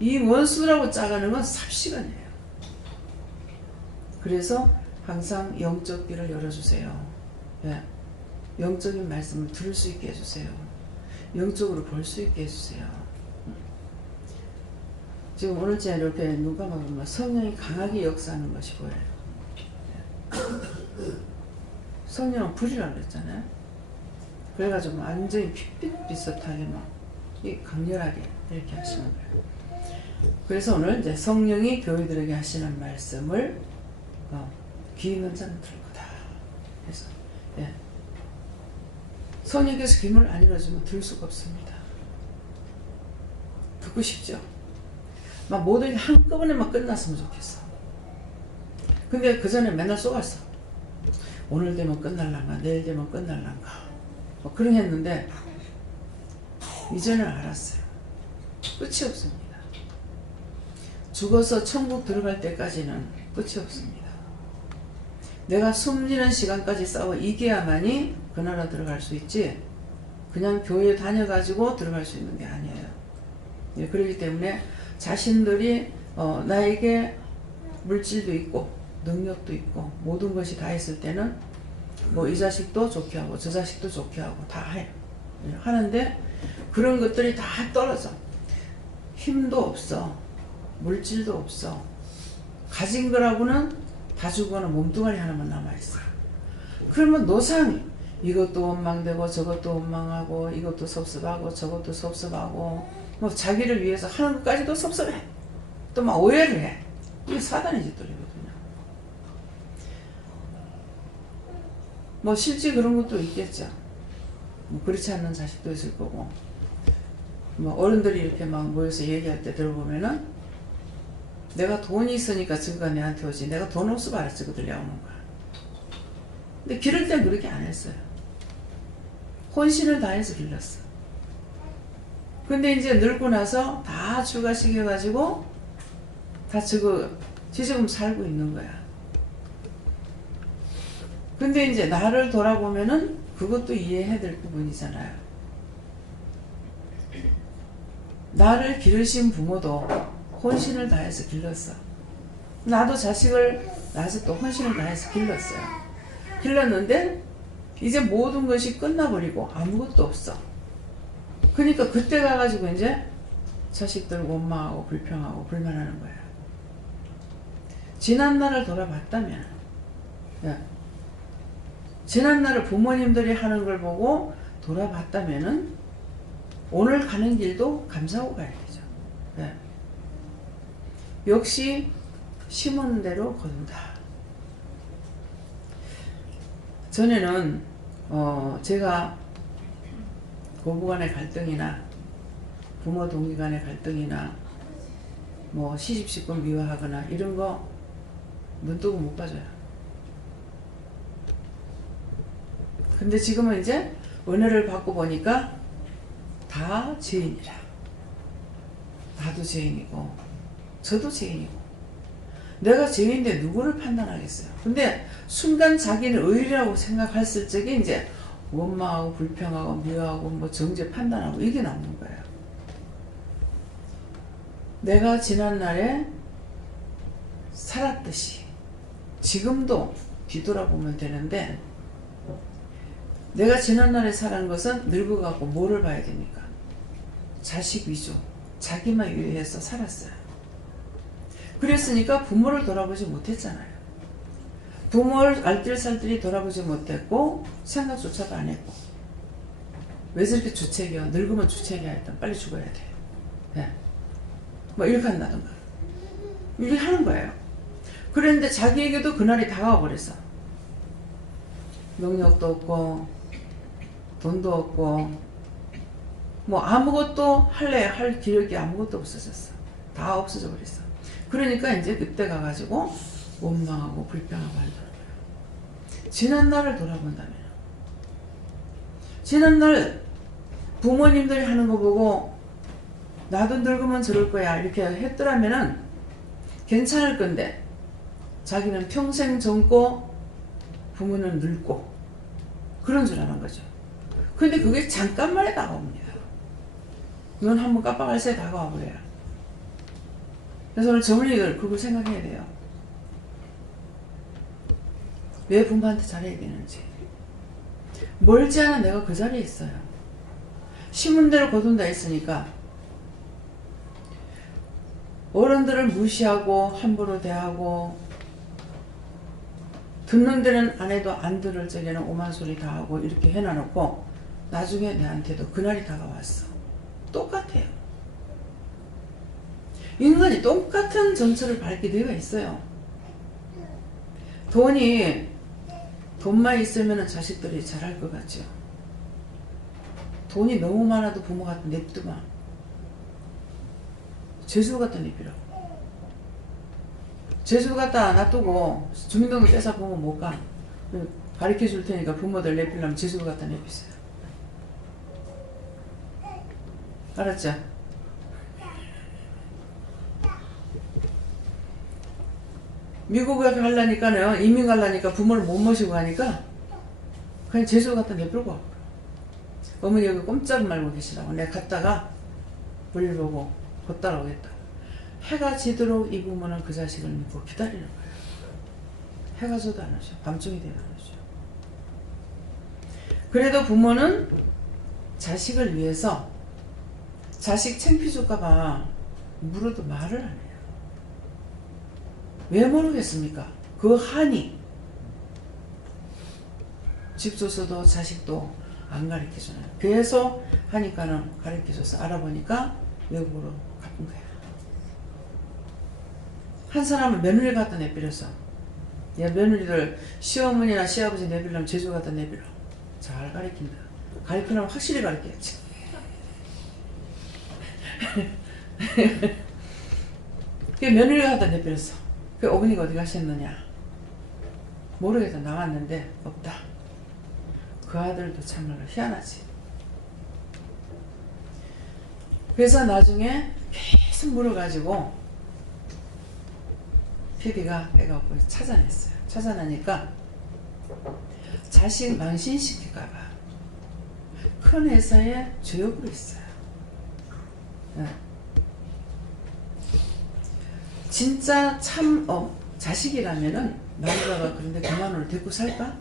이 원수라고 짜가는 건 삽시간이에요. 그래서 항상 영적 귀를 열어주세요. 예. 영적인 말씀을 들을 수 있게 해주세요. 영적으로 볼 수 있게 해주세요. 지금 오늘째 이렇게 눈 감아보면 성령이 강하게 역사하는 것이 보여요. 예. 성령은 불이라고 그랬잖아요. 그래가지고 완전히 핏빛 비슷하게 강렬하게 이렇게 하시는 거예요. 그래서 오늘 이제 성령이 교회들에게 하시는 말씀을 귀 있는 자는 들을 거다. 그래서 예. 성령께서 귀문을 안 열어주면 들을 수가 없습니다. 듣고 싶죠? 모든 게 한꺼번에 끝났으면 좋겠어. 근데 그 전에 맨날 쏘았어. 오늘 되면 끝날란가, 내일 되면 끝날란가. 그런 했는데 이제는 알았어요. 끝이 없습니다. 죽어서 천국 들어갈 때까지는 끝이 없습니다. 내가 숨지는 시간까지 싸워 이겨야만이 그 나라 들어갈 수 있지 그냥 교회 다녀가지고 들어갈 수 있는 게 아니에요. 예, 그렇기 때문에 자신들이 나에게 물질도 있고 능력도 있고 모든 것이 다 있을 때는 뭐 이 자식도 좋게 하고 저 자식도 좋게 하고 다 해요. 예, 하는데 그런 것들이 다 떨어져. 힘도 없어. 물질도 없어. 가진 거라고는 다 주고는 몸뚱아리 하나만 남아있어. 그러면 노상이 이것도 원망되고 저것도 원망하고 이것도 섭섭하고 저것도 섭섭하고 뭐 자기를 위해서 하는 것까지도 섭섭해. 또 막 오해를 해. 이게 사단의 짓들이거든요. 뭐 실제 그런 것도 있겠죠. 뭐 그렇지 않는 자식도 있을 거고 뭐 어른들이 이렇게 막 모여서 얘기할 때 들어보면은 내가 돈이 있으니까 증거가 내한테 오지 내가 돈 없어 알았지 그들 내오는 거야. 근데 기를 땐 그렇게 안 했어요. 혼신을 다해서 길렀어. 근데 이제 늙고 나서 다 출가시켜가지고 다 지금 살고 있는 거야. 근데 이제 나를 돌아보면은 그것도 이해해야 될 부분이잖아요. 나를 기르신 부모도 혼신을 다해서 길렀어. 나도 자식을 낳아서 또 혼신을 다해서 길렀어요. 길렀는데 이제 모든 것이 끝나버리고 아무것도 없어. 그러니까 그때 가가지고 이제 자식들 원망하고 불평하고 불만하는 거야. 지난 날을 돌아봤다면 지난 날을 부모님들이 하는 걸 보고 돌아봤다면은 오늘 가는 길도 감사하고 가야 되죠. 네. 역시 심은 대로 거둔다. 전에는 제가 고부간의 갈등이나 부모 동기 간의 갈등이나 뭐 시집시권 미화하거나 이런 거 눈 뜨고 못 봐줘요. 근데 지금은 이제 은혜를 받고 보니까 다 죄인이라. 나도 죄인이고 저도 죄인이고 내가 죄인인데 누구를 판단하겠어요. 근데 순간 자기는 의리라고 생각했을 적에 이제 원망하고 불평하고 미워하고 뭐 정죄 판단하고 이게 나오는 거예요. 내가 지난날에 살았듯이 지금도 뒤돌아보면 되는데 내가 지난날에 살은 것은 늙어가고 뭐를 봐야 됩니까? 자식 위주, 자기만 위해서 살았어요. 그랬으니까 부모를 돌아보지 못했잖아요. 부모를 알뜰살뜰히 돌아보지 못했고 생각조차도 안 했고 왜 저렇게 주책이야? 늙으면 주책이야. 일단 빨리 죽어야 돼. 네. 뭐 이렇게 한다던가 이렇게 하는 거예요. 그랬는데 자기에게도 그날이 다가와 버렸어. 능력도 없고 돈도 없고 뭐 아무것도 할 기력이 아무것도 없어졌어. 다 없어져 버렸어. 그러니까 이제 그때 가가지고 원망하고 불평하고 한다는 거예요. 지난 날을 돌아본다면 지난 날 부모님들이 하는 거 보고 나도 늙으면 저럴 거야 이렇게 했더라면은 괜찮을 건데 자기는 평생 젊고 부모는 늙고 그런 줄 아는 거죠. 근데 그게 잠깐만에 다가옵니다. 눈 한번 깜빡할 새에 다가와 버려요. 그래서 오늘 저분이들 그걸 생각해야 돼요. 왜 부모한테 잘해야 되는지. 멀지 않아 내가 그 자리에 있어요. 심은 대로 거둔다 했으니까 어른들을 무시하고 함부로 대하고 듣는 데는 안 해도 안 들을 적에는 오만 소리 다 하고 이렇게 해놔놓고 나중에 내한테도 그날이 다가왔어. 똑같아요. 인간이 똑같은 전철을 밟게 되어 있어요. 돈만 있으면 자식들이 잘할 것 같죠. 돈이 너무 많아도 부모가 냅두마. 죄수 갖다 냅히라고. 죄수 갖다 놔두고 주민등록 뺏어 보면 못 가. 가르쳐 줄 테니까 부모들 내피려면 죄수 갖다 내피세요. 알았죠? 미국에 가려니까는 이민 가려니까 부모를 못 모시고 가니까 그냥 죄수 갖다 내버리고 와. 어머니 여기 꼼짝 말고 계시라고 내가 갔다가 볼일 보고 곧 따라오겠다. 해가 지도록 이 부모는 그 자식을 믿고 기다리는 거예요. 해가 져도 안 오죠. 밤중이 되면 안 오죠. 그래도 부모는 자식을 위해서 자식 창피줄까봐 물어도 말을 안 해요. 왜 모르겠습니까? 그 한이 집 줘서도 자식도 안 가르쳐주나요? 계속 하니까는 가르쳐줘서 알아보니까 외국으로 가쁜 거야. 한 사람은 며느리 갖다 내버려서, 야, 며느리들 시어머니나 시아버지 내비려면 제주 갖다 내비려. 잘 가르친다. 가르치려면 확실히 가르쳐야지. 그 며느리 갖다 내버렸어. 그 어머니가 어디 가셨느냐? 모르겠다. 나왔는데 없다. 그 아들도 참말로 희한하지. 그래서 나중에 계속 물어가지고 PD가 애가 없고 찾아냈어요. 찾아내니까 자식 망신시킬까봐 큰 회사에 조역으로 있어요. 네. 진짜 참 자식이라면은 마누라가 그런데 그 마누라를 데리고 살까?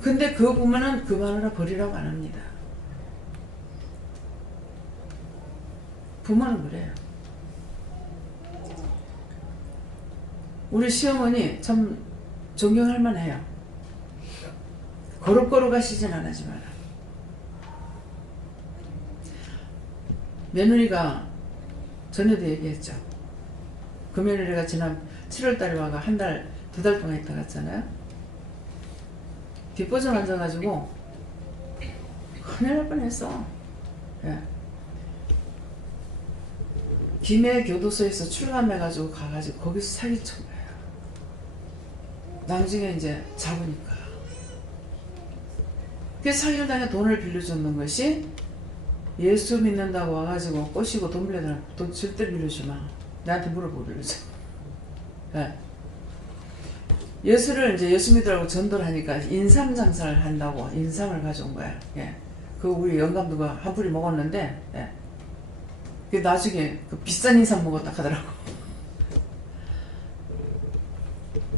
근데 그 부모는 그 마누라 버리라고 안 합니다. 부모는 그래요. 우리 시어머니 참 존경할 만해요. 거룩거룩하시진 않지만 며느리가 전에도 얘기했죠. 그 며느리가 지난 7월달에 와가 한 달, 2달 동안 있다 갔잖아요. 뒷보정 앉아가지고 큰일 날 뻔했어. 예. 김해 교도소에서 출감해가지고 가가지고 거기서 사기친 거예요. 나중에 이제 잡으니까. 그래서 사기를 당해 돈을 빌려줬는 것이 예수 믿는다고 와가지고 꼬시고 돈 빌려달라. 돈 절대 빌려주지 마. 나한테 물어보고 빌려줘. 예. 예수를 이제 예수 믿으라고 전도를 하니까 인삼 장사를 한다고 인삼을 가져온 거야. 예. 그 우리 영감도가 한 뿌리 먹었는데, 예. 그 나중에 그 비싼 인삼 먹었다 하더라고.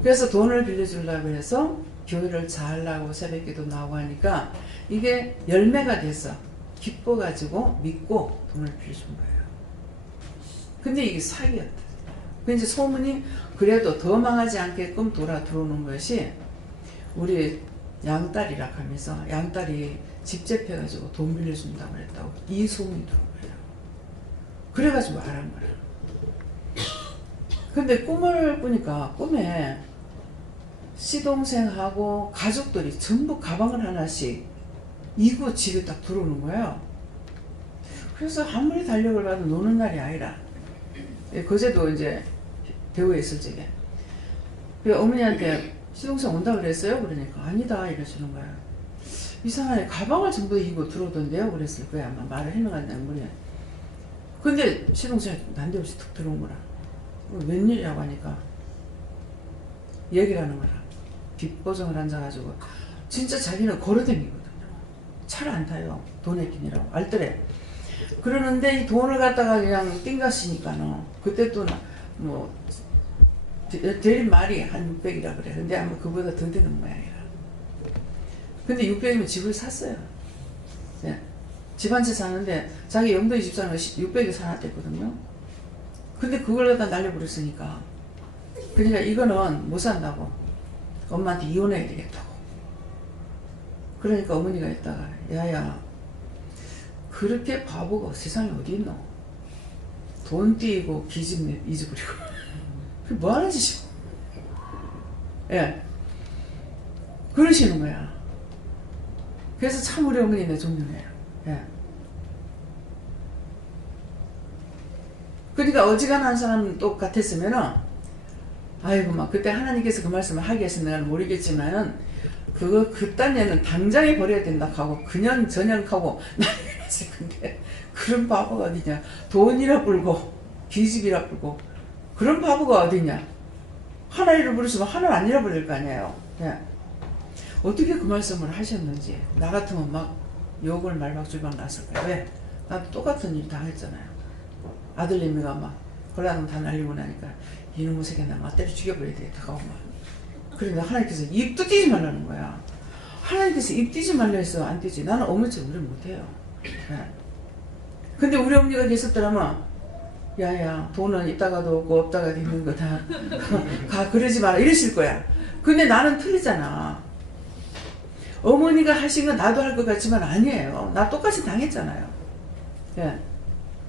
그래서 돈을 빌려주려고 해서 교회를 잘 나가고 새벽기도 나오고 하니까 이게 열매가 돼서 기뻐가지고 믿고 돈을 빌려준 거예요. 근데 이게 사기였다. 그래서 소문이 그래도 더 망하지 않게끔 돌아 들어오는 것이 우리 양딸이라 하면서 양딸이 집재패가지고 돈 빌려준다고 그랬다고 이 소문이 들어온 거예요. 그래가지고 알은 거야. 근데 꿈을 꾸니까 꿈에 시동생하고 가족들이 전부 가방을 하나씩 이고 집에 딱 들어오는 거예요. 그래서 아무리 달력을 봐도 노는 날이 아니라 그제도 이제 대구에 있을 적에 어머니한테 시동생 온다 그랬어요? 그러니까 아니다 이러시는 거야. 이상하네. 가방을 전부 이고 들어오던데요? 그랬을 거야. 아마 말을 해나간다는 거야. 근데 시동생이 난데없이 툭 들어온 거라. 웬일이라고 하니까 얘기를 하는 거라. 뒷보정을 앉아가지고 진짜 자기는 걸어다니거든요. 차를 안 타요. 돈 아끼느라고 알더래. 그러는데 이 돈을 갖다가 그냥 띵가시니까는 그때 또 뭐 대리 말이 한 600이라 그래. 근데 아마 그보다 더 되는 모양이라. 근데 600이면 집을 샀어요. 네. 집 한 채 사는데 자기 영도의 집 사는 거 600에 사놨댔거든요. 근데 그걸 갖다 날려버렸으니까. 그러니까 이거는 못 산다고. 엄마한테 이혼해야 되겠다고. 그러니까 어머니가 있다가 야야 그렇게 바보가 세상에 어디 있노? 돈 띄고 기집 잊어버리고 그게 뭐하는 짓이고. 예. 그러시는 거야. 그래서 참 우리 어머니네 존경해요. 예. 그러니까 어지간한 사람 똑같았으면은 아이고 막 그때 하나님께서 그 말씀을 하게 했으면 모르겠지만은 그거 그딴 애는 당장에 버려야 된다 하고 그년 저년하고 난리가 났을 건데 그런 바보가 어디냐. 돈이라 불고 기집이라 불고 그런 바보가 어디냐. 하나 잃어버렸으면 하나 안 잃어버릴 거 아니에요. 예. 어떻게 그 말씀을 하셨는지 나 같으면 막 욕을 말박줄박 났을 거예요. 왜? 나도 똑같은 일 당했잖아요. 아들내미가 막 곤란함 다 날리고 나니까 이놈의 새끼 나 막 때려 죽여버려야 되겠다. 막. 그런데 하나님께서 입도 띄지 말라는 거야. 하나님께서 입 띄지 말라 해서 안 띄지. 나는 어머니처럼 그걸 못해요. 네. 근데 우리 어머니가 계셨더라면 야야 돈은 있다가도 없고 없다가도 있는 거 다 가 그러지 마라 이러실 거야. 근데 나는 틀리잖아. 어머니가 하신 건 나도 할 것 같지만 아니에요. 나 똑같이 당했잖아요. 예.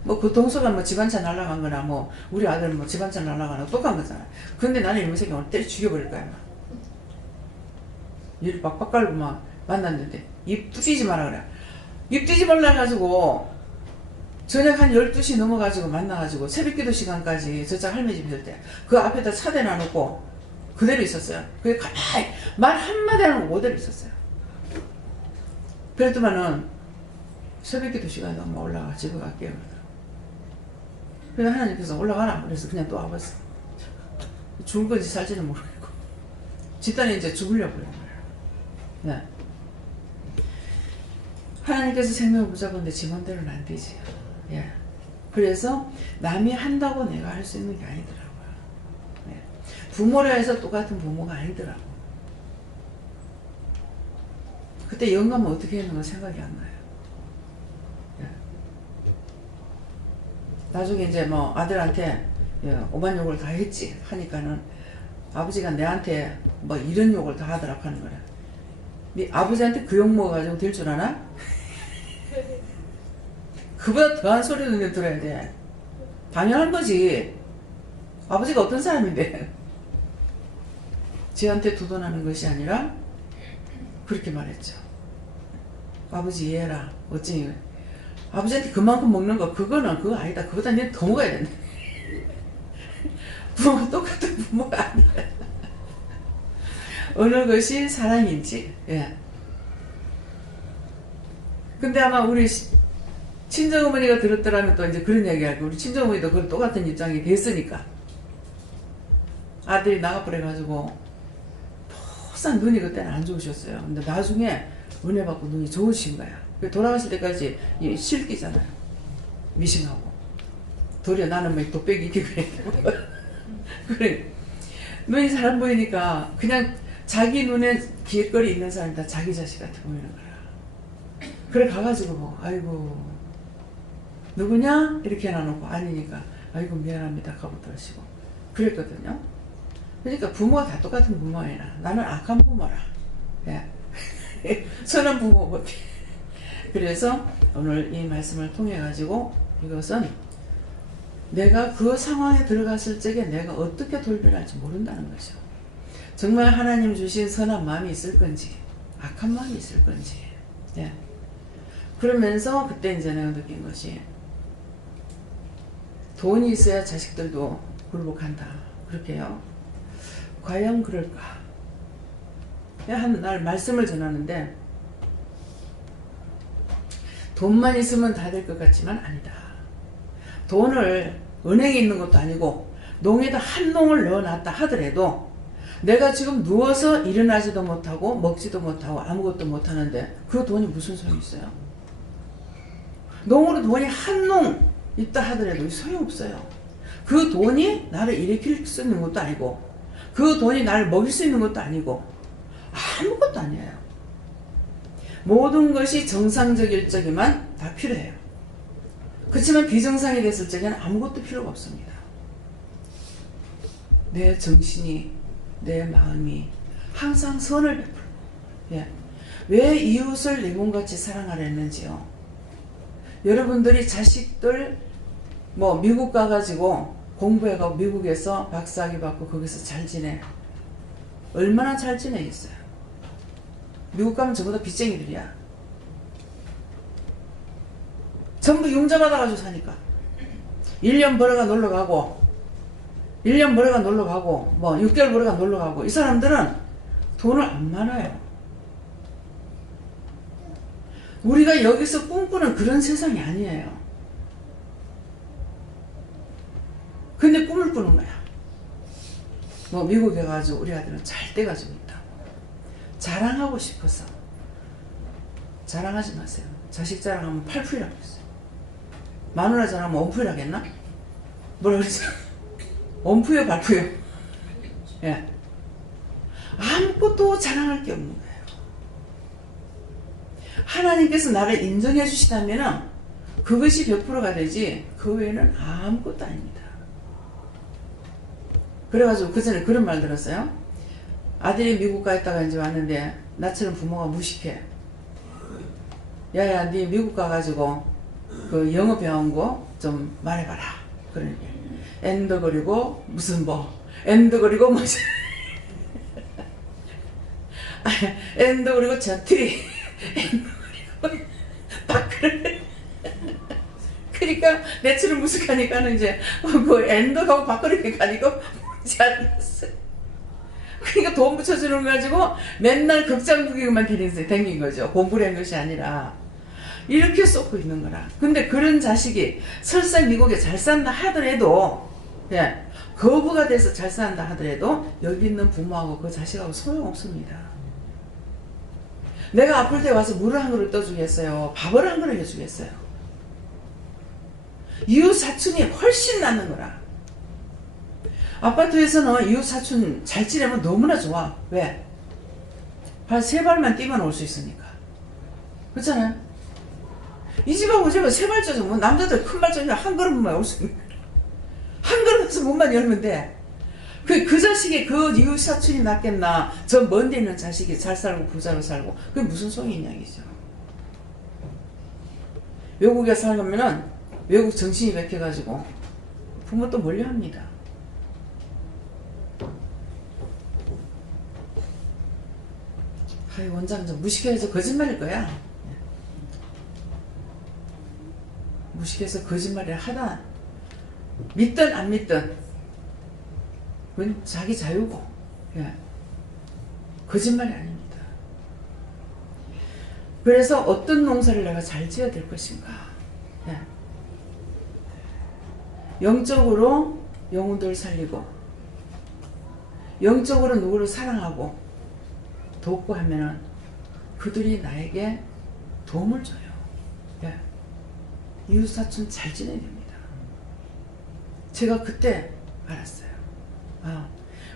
뭐 그 동서가 뭐 집안차 날라간 거나 뭐 우리 아들 뭐 집안차 날라가는 거 똑같은 거잖아요. 근데 나는 이놈의 새끼 오늘 때려 죽여버릴 거야. 막. 얘를 빡빡 깔고 막 만났는데 입 띄지 마라 그래. 입 띄지 말라 가지고 저녁 한 12시 넘어가지고 만나가지고 새벽기도 시간까지 저짝 할머니 집 있을 때 그 앞에다 차대 놔놓고 그대로 있었어요. 그게 가만히 말 한마디 안 하고 그대로 있었어요. 그랬더만은 새벽기도 시간에 엄마 올라가 집에 갈게요. 그래서 하나님께서 올라가라. 그래서 그냥 또 와봤어. 죽을 건지 살지는 모르겠고 집단이 이제 죽으려고 그런 거예요. 네. 하나님께서 생명을 붙잡았는데 지 맘대로는 안 되지. 예. 그래서 남이 한다고 내가 할 수 있는 게 아니더라고요. 예. 부모라 해서 똑같은 부모가 아니더라고. 그때 영감은 어떻게 했는가 생각이 안 나요. 예. 나중에 이제 뭐 아들한테 오만 욕을 다 했지 하니까는 아버지가 내한테 뭐 이런 욕을 다 하더라고 하는 거야. 네 아버지한테 그 욕 먹어가지고 될 줄 아나? 그보다 더한 소리는 내 들어야 돼. 당연한 거지. 아버지가 어떤 사람인데. 쟤한테 두둔하는 것이 아니라 그렇게 말했죠. 아버지 이해해라. 어찌 아버지한테 그만큼 먹는 거 그거는 그거 아니다. 그거보다 니 더 먹어야 된다. 부모가 똑같은 부모가 아니야. 어느 것이 사랑인지. 예. 근데 아마 우리 친정어머니가 들었더라면 또 이제 그런 얘기 할거 우리 친정어머니도 그런 똑같은 입장이 됐으니까. 아들이 나가버려가지고 포산 눈이 그때는 안 좋으셨어요. 근데 나중에 은혜 받고 눈이 좋으신 거야. 돌아가실 때까지 실기잖아요. 미싱하고. 도리어 나는 뭐 독백이 이기고 그래. 눈이 잘 안 보이니까 그냥 자기 눈에 길거리 있는 사람이 다 자기 자식 같아 보이는 거야. 그래 가가지고 뭐 아이고 누구냐? 이렇게 해놔놓고 아니니까 아이고 미안합니다 하고 들으시고 그랬거든요. 그러니까 부모가 다 똑같은 부모 아니라 나는 악한 부모라. 예. 선한 부모 못해. 그래서 오늘 이 말씀을 통해 가지고 이것은 내가 그 상황에 들어갔을 적에 내가 어떻게 돌변할지 모른다는 거죠. 정말 하나님 주신 선한 마음이 있을 건지 악한 마음이 있을 건지. 예. 그러면서 그때 이제 내가 느낀 것이 돈이 있어야 자식들도 굴복한다. 그렇게요. 과연 그럴까? 한 날 말씀을 전하는데 돈만 있으면 다 될 것 같지만 아니다. 돈을 은행에 있는 것도 아니고 농에다 한 농을 넣어놨다 하더라도 내가 지금 누워서 일어나지도 못하고 먹지도 못하고 아무것도 못하는데 그 돈이 무슨 소용이 있어요? 농으로 돈이 한 농 있다 하더라도 소용없어요. 그 돈이 나를 일으킬 수 있는 것도 아니고 그 돈이 나를 먹일 수 있는 것도 아니고 아무것도 아니에요. 모든 것이 정상적일 적에만 다 필요해요. 그렇지만 비정상이 됐을 적에는 아무것도 필요가 없습니다. 내 정신이 내 마음이 항상 선을 베풀고. 예. 왜 이웃을 내 몸같이 사랑하려 했는지요. 여러분들이 자식들 뭐 미국 가가지고 공부해가고 미국에서 박사학위 받고 거기서 잘 지내. 얼마나 잘 지내겠어요. 미국 가면 전부 다 빚쟁이들이야. 전부 융자 받아가지고 사니까. 1년 벌어가 놀러가고 1년 벌어가 놀러가고 뭐 6개월 벌어가 놀러가고 이 사람들은 돈을 안 많아요. 우리가 여기서 꿈꾸는 그런 세상이 아니에요. 근데 꿈을 꾸는 거야. 뭐 미국에 가가지고 우리 아들은 잘 돼가지고 있다. 자랑하고 싶어서. 자랑하지 마세요. 자식 자랑하면 팔풀이라고 했어요. 마누라 전화하면 엄푸이라겠나? 뭐라 그러지? 엄푸요 발푸요? 예. 아무것도 자랑할 게 없는 거예요. 하나님께서 나를 인정해 주시다면은 그것이 100%가 되지 그 외에는 아무것도 아닙니다. 그래가지고 그 전에 그런 말 들었어요. 아들이 미국 가 있다가 이제 왔는데 나처럼 부모가 무식해. 야야 네 미국 가가지고 그 영어 배운 거 좀 말해봐라. 그러니까 엔더 그리고 무슨 뭐 엔더 그리고 뭐지 엔더 그리고 전트리 엔더 그리고 바크를 그러니까 내처럼 무식하니까는 이제 그 엔더하고 바크를 가니까 뭔지 알겠어요. 그러니까 돈 붙여주는 거 가지고 맨날 극장 구경만 댕긴 거죠. 공부를 한 것이 아니라 이렇게 쏟고 있는 거라. 근데 그런 자식이 설사 미국에 잘 산다 하더라도 예, 거부가 돼서 잘 산다 하더라도 여기 있는 부모하고 그 자식하고 소용없습니다. 내가 아플 때 와서 물을 한 그릇 떠주겠어요? 밥을 한 그릇 해주겠어요? 이웃 사촌이 훨씬 낫는 거라. 아파트에서는 이웃 사촌 잘 지내면 너무나 좋아. 왜? 발 세 발만 뛰면 올 수 있으니까. 그렇잖아요? 이 집하고 저거 세 발자국, 뭐 남자들 큰 발자국이면 한 걸음만 올 수 있는 거야. 한 걸음에서 문만 열면 돼. 그 자식이 그 이웃 사촌이 낫겠나? 저 먼 데 있는 자식이 잘 살고 부자로 살고 그게 무슨 소용이 있냐 이죠. 외국에 살려면은 외국 정신이 백해가지고 부모 또 몰려합니다. 아이 원장 좀 무식해서 거짓말일 거야. 무식해서 거짓말을 하다 믿든 안 믿든 그건 자기 자유고 예. 거짓말이 아닙니다. 그래서 어떤 농사를 내가 잘 지어야 될 것인가. 예. 영적으로 영혼들을 살리고 영적으로 누구를 사랑하고 돕고 하면은 그들이 나에게 도움을 줘요. 예. 이웃사촌 잘 지내야 됩니다. 제가 그때 알았어요. 아,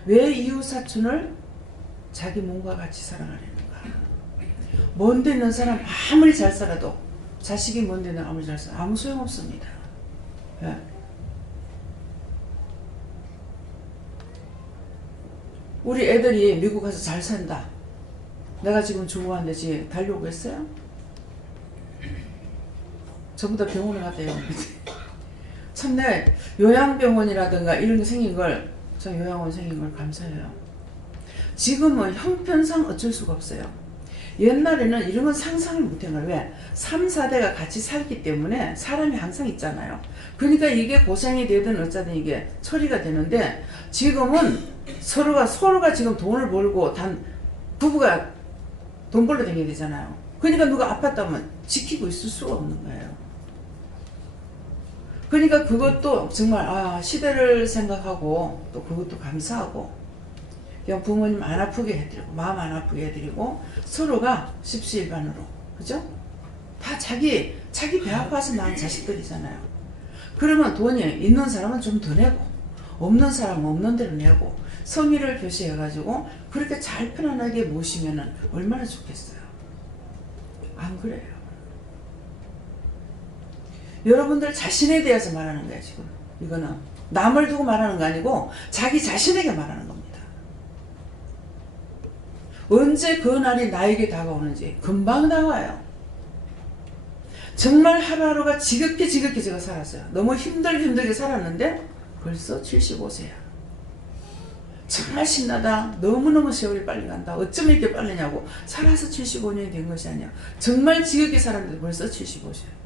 왜 이웃사촌을 자기 몸과 같이 사랑하려는가. 먼 데 있는 사람 아무리 잘 살아도 자식이 먼 데는 아무리 잘 살아도 아무 소용없습니다. 예. 우리 애들이 미국 가서 잘 산다. 내가 지금 주무한데 달려오겠어요? 전부 다 병원에 갔대요. 참내 요양병원이라든가 이런 게 생긴 걸, 저 요양원 생긴 걸 감사해요. 지금은 형편상 어쩔 수가 없어요. 옛날에는 이런 건 상상을 못한 거예요. 왜? 3, 4대가 같이 살기 때문에 사람이 항상 있잖아요. 그러니까 이게 고생이 되든 어쩌든 이게 처리가 되는데 지금은 서로가 지금 돈을 벌고 부부가 돈 벌러 다녀야 되잖아요. 그러니까 누가 아팠다면 지키고 있을 수가 없는 거예요. 그러니까 그것도 정말 시대를 생각하고 또 그것도 감사하고 그냥 부모님 안 아프게 해드리고 마음 안 아프게 해드리고 서로가 십시일반으로 그죠? 다 자기 배 아파서 낳은 자식들이잖아요. 그러면 돈이 있는 사람은 좀 더 내고 없는 사람은 없는 대로 내고 성의를 표시해가지고 그렇게 잘 편안하게 모시면은 얼마나 좋겠어요. 안 그래요. 여러분들 자신에 대해서 말하는 거야 지금. 이거는 남을 두고 말하는 거 아니고 자기 자신에게 말하는 겁니다. 언제 그 날이 나에게 다가오는지 금방 다가와요. 정말 하루하루가 지겹게 제가 살았어요. 너무 힘들게 살았는데 벌써 75세야. 정말 신나다. 너무너무 세월이 빨리 간다. 어쩜 이렇게 빠르냐고. 살아서 75년이 된 것이 아니야. 정말 지겹게 살았는데 벌써 75세야.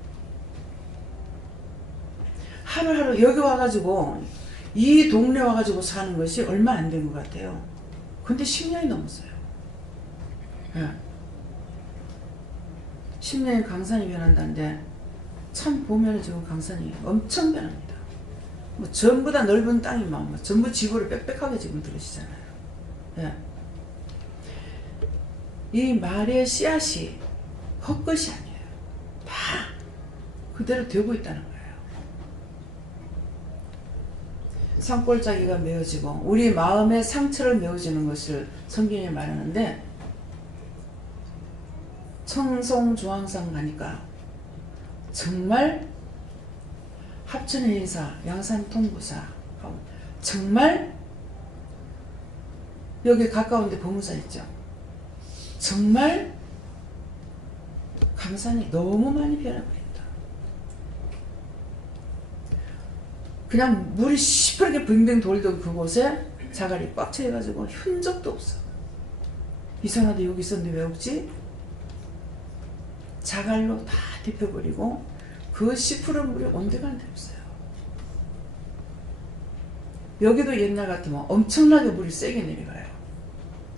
하루하루 여기 와가지고 이 동네 와가지고 사는 것이 얼마 안 된 것 같아요. 근데 10년이 넘었어요. 예. 10년이 강산이 변한다는데 참 보면 지금 강산이 엄청 변합니다. 뭐 전부 다 넓은 땅이 막 전부 지구를 빽빽하게 지금 들으시잖아요. 예. 이 말의 씨앗이 헛것이 아니에요. 다 그대로 되고 있다는 거예요. 산골짜기가 메어지고 우리 마음의 상처를 메워주는 것을 성경이 말하는데, 청송중앙상 가니까 정말 합천의 인사, 양산 통구사, 정말 여기 가까운데 법무사 있죠. 정말 강산이 너무 많이 변해버린다. 그냥 물이 시퍼렇게 빙빙 돌던 그곳에 자갈이 꽉 차여가지고 흔적도 없어. 이상하다, 여기 있었는데 왜 없지? 자갈로 다 덮여버리고 그 시퍼런 물이 온데간데 없어요. 여기도 옛날 같으면 엄청나게 물이 세게 내려가요.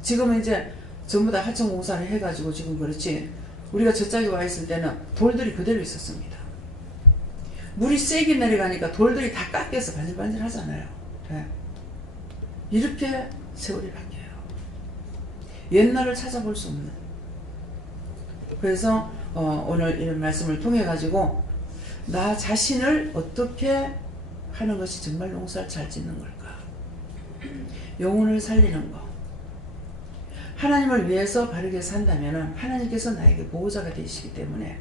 지금은 이제 전부 다 하천공사를 해가지고 지금 그렇지, 우리가 저쪽에 와 있을 때는 돌들이 그대로 있었습니다. 물이 세게 내려가니까 돌들이 다 깎여서 반질반질 하잖아요. 네. 이렇게 세월이 바뀌어요. 옛날을 찾아볼 수 없는. 그래서 오늘 이런 말씀을 통해 가지고 나 자신을 어떻게 하는 것이 정말 농사를 잘 짓는 걸까? 영혼을 살리는 거. 하나님을 위해서 바르게 산다면 하나님께서 나에게 보호자가 되시기 때문에,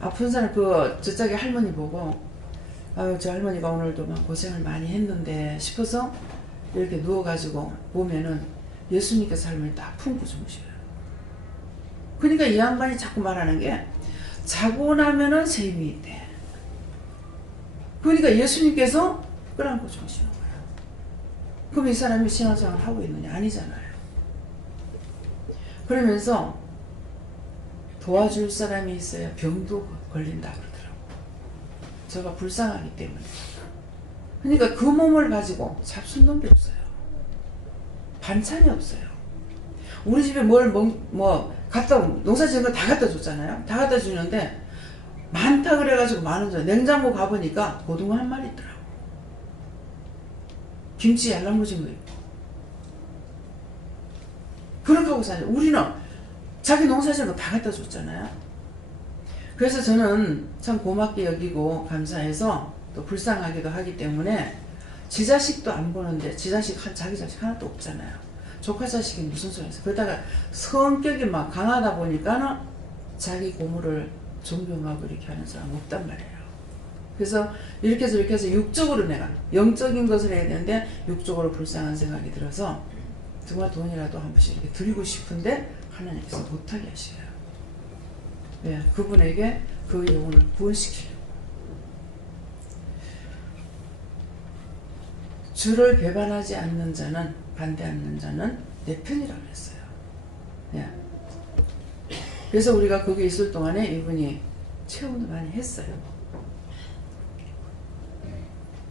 아픈 사람, 저쪽에 할머니 보고 아유 저 할머니가 오늘도 막 고생을 많이 했는데 싶어서 이렇게 누워가지고 보면은 예수님께서 할머니 딱 품고 주무셔요. 그러니까 이 양반이 자꾸 말하는 게 자고 나면은 새 힘이 있대. 그러니까 예수님께서 끌어안고 주무시는 거야. 그럼 이 사람이 신앙생활을 하고 있느냐? 아니잖아요. 그러면서 도와줄 사람이 있어야 병도 걸린다 그러더라고. 제가 불쌍하기 때문에. 그러니까 그 몸을 가지고 잡수는 게 없어요. 반찬이 없어요. 우리 집에 농사 지은 거 다 갖다 줬잖아요. 다 갖다 주는데 많다 그래가지고 많은 줄. 냉장고 가보니까 고등어 한 마리 있더라고. 김치 yar랑무진 거 있고. 그렇게 하고 사죠. 우리는 자기 농사 지은 거 다 갖다 줬잖아요. 그래서 저는 참 고맙게 여기고 감사해서 또 불쌍하기도 하기 때문에 지 자식도 안 보는데 자기 자식 하나도 없잖아요. 조카 자식이 무슨 소리였어. 그러다가 성격이 막 강하다 보니까는 자기 고모를 존경하고 이렇게 하는 사람 없단 말이에요. 그래서 이렇게 해서 육적으로 내가 영적인 것을 해야 되는데 육적으로 불쌍한 생각이 들어서 정말 돈이라도 한 번씩 이렇게 드리고 싶은데 하나님께서 못하게 하셔요. 네, 그분에게 그 영혼을 구원시키려고. 주를 배반하지 않는 자는, 반대하는 자는 내 편이라고 했어요. 네. 그래서 우리가 거기 있을 동안에 이분이 체험도 많이 했어요.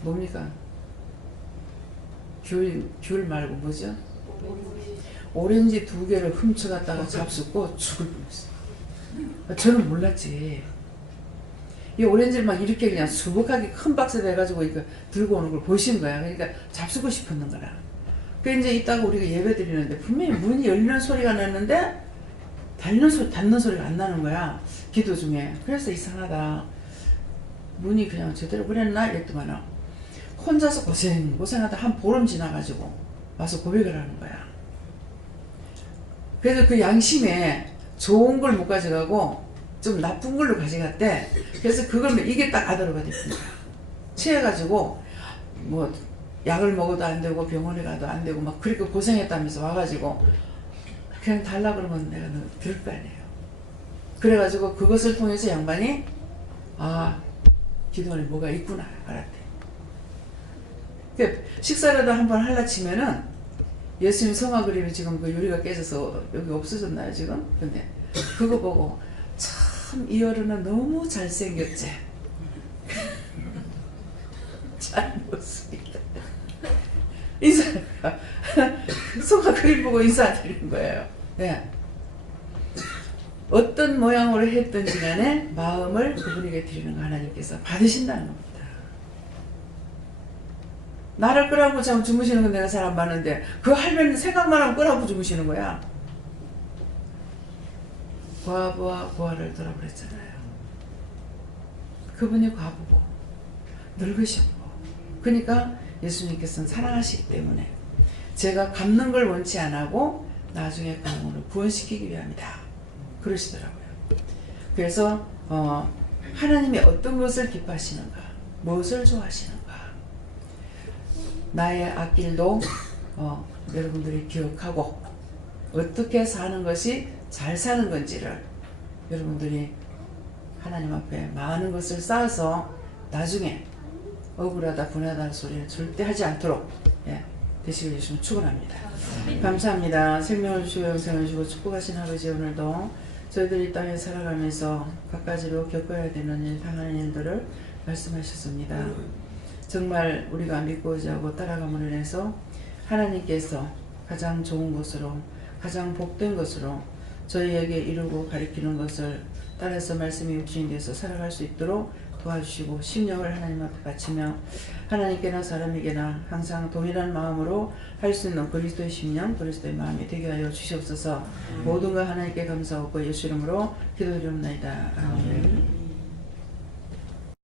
뭡니까? 귤 말고 뭐죠? 오렌지 2개를 훔쳐갔다가 잡숫고 죽을 뻔했어요. 저는 몰랐지. 이 오렌지를 막 이렇게 그냥 수북하게 큰 박스에 해가지고 이거 들고 오는 걸 보신 거야. 그러니까 잡수고 싶었는 거라. 그 이제 이따가 우리가 예배 드리는데 분명히 문이 열리는 소리가 났는데 닫는 소리가 안 나는 거야. 기도 중에. 그래서 이상하다. 문이 그냥 제대로 그랬나? 이랬더만 혼자서 고생하다 한 보름 지나가지고 와서 고백을 하는 거야. 그래서 그 양심에 좋은 걸 못 가져가고 좀 나쁜 걸로 가져갔대. 그래서 그걸 이게 딱 아더러가 됐던 거야. 취해가지고 뭐 약을 먹어도 안 되고 병원에 가도 안 되고 막 그렇게 고생했다면서 와가지고 그냥 달라 그러면 내가 들을 거 아니에요. 그래가지고 그것을 통해서 양반이 기도 안에 뭐가 있구나 알았대. 그러니까 식사라도 한번 할라 치면은 예수님 성화 그림이 지금 그 유리가 깨져서 여기 없어졌나요 지금? 근데 그거 보고 참 이 어른은 너무 잘생겼지. 잘 못습니다. 인사가 성화 그림 보고 인사드리는 거예요. 네. 어떤 모양으로 했든지 간에 마음을 그분에게 드리는 거 하나님께서 받으신다는 겁니다. 나를 끌어안고 참 주무시는 건 내가 잘 안 봤는데 그 할머니는 생각만 하면 끌어안고 주무시는 거야. 과부와 고아를 돌아버렸잖아요. 그분이 과부고 늙으셨고 그러니까 예수님께서는 사랑하시기 때문에 제가 갚는 걸 원치 안 하고 나중에 그 영혼을 구원시키기 위함이다. 그러시더라고요. 그래서 하나님이 어떤 것을 기뻐하시는가, 무엇을 좋아하시는가, 나의 앞길도 여러분들이 기억하고 어떻게 사는 것이 잘 사는 건지를 여러분들이 하나님 앞에 많은 것을 쌓아서 나중에 억울하다 분하다는 소리를 절대 하지 않도록 되시길 주시면 축원합니다. 감사합니다. 생명을 주시고 영생을 주시고 축복하신 아버지, 오늘도 저희들이 땅에 살아가면서 갖가지로 겪어야 되는 일, 당하는 일들을 말씀하셨습니다. 정말 우리가 믿고 의지하고 따라감으로 인해서 하나님께서 가장 좋은 것으로, 가장 복된 것으로 저희에게 이루고 가리키는 것을 따라서 말씀이 육신이 돼서 살아갈 수 있도록 도와주시고 심령을 하나님 앞에 바치며 하나님께나 사람에게나 항상 동일한 마음으로 할 수 있는 그리스도의 심령, 그리스도의 마음이 되게 하여 주시옵소서. 모든 것 하나님께 감사하고 예수 이름으로 기도드리옵나이다. 아멘.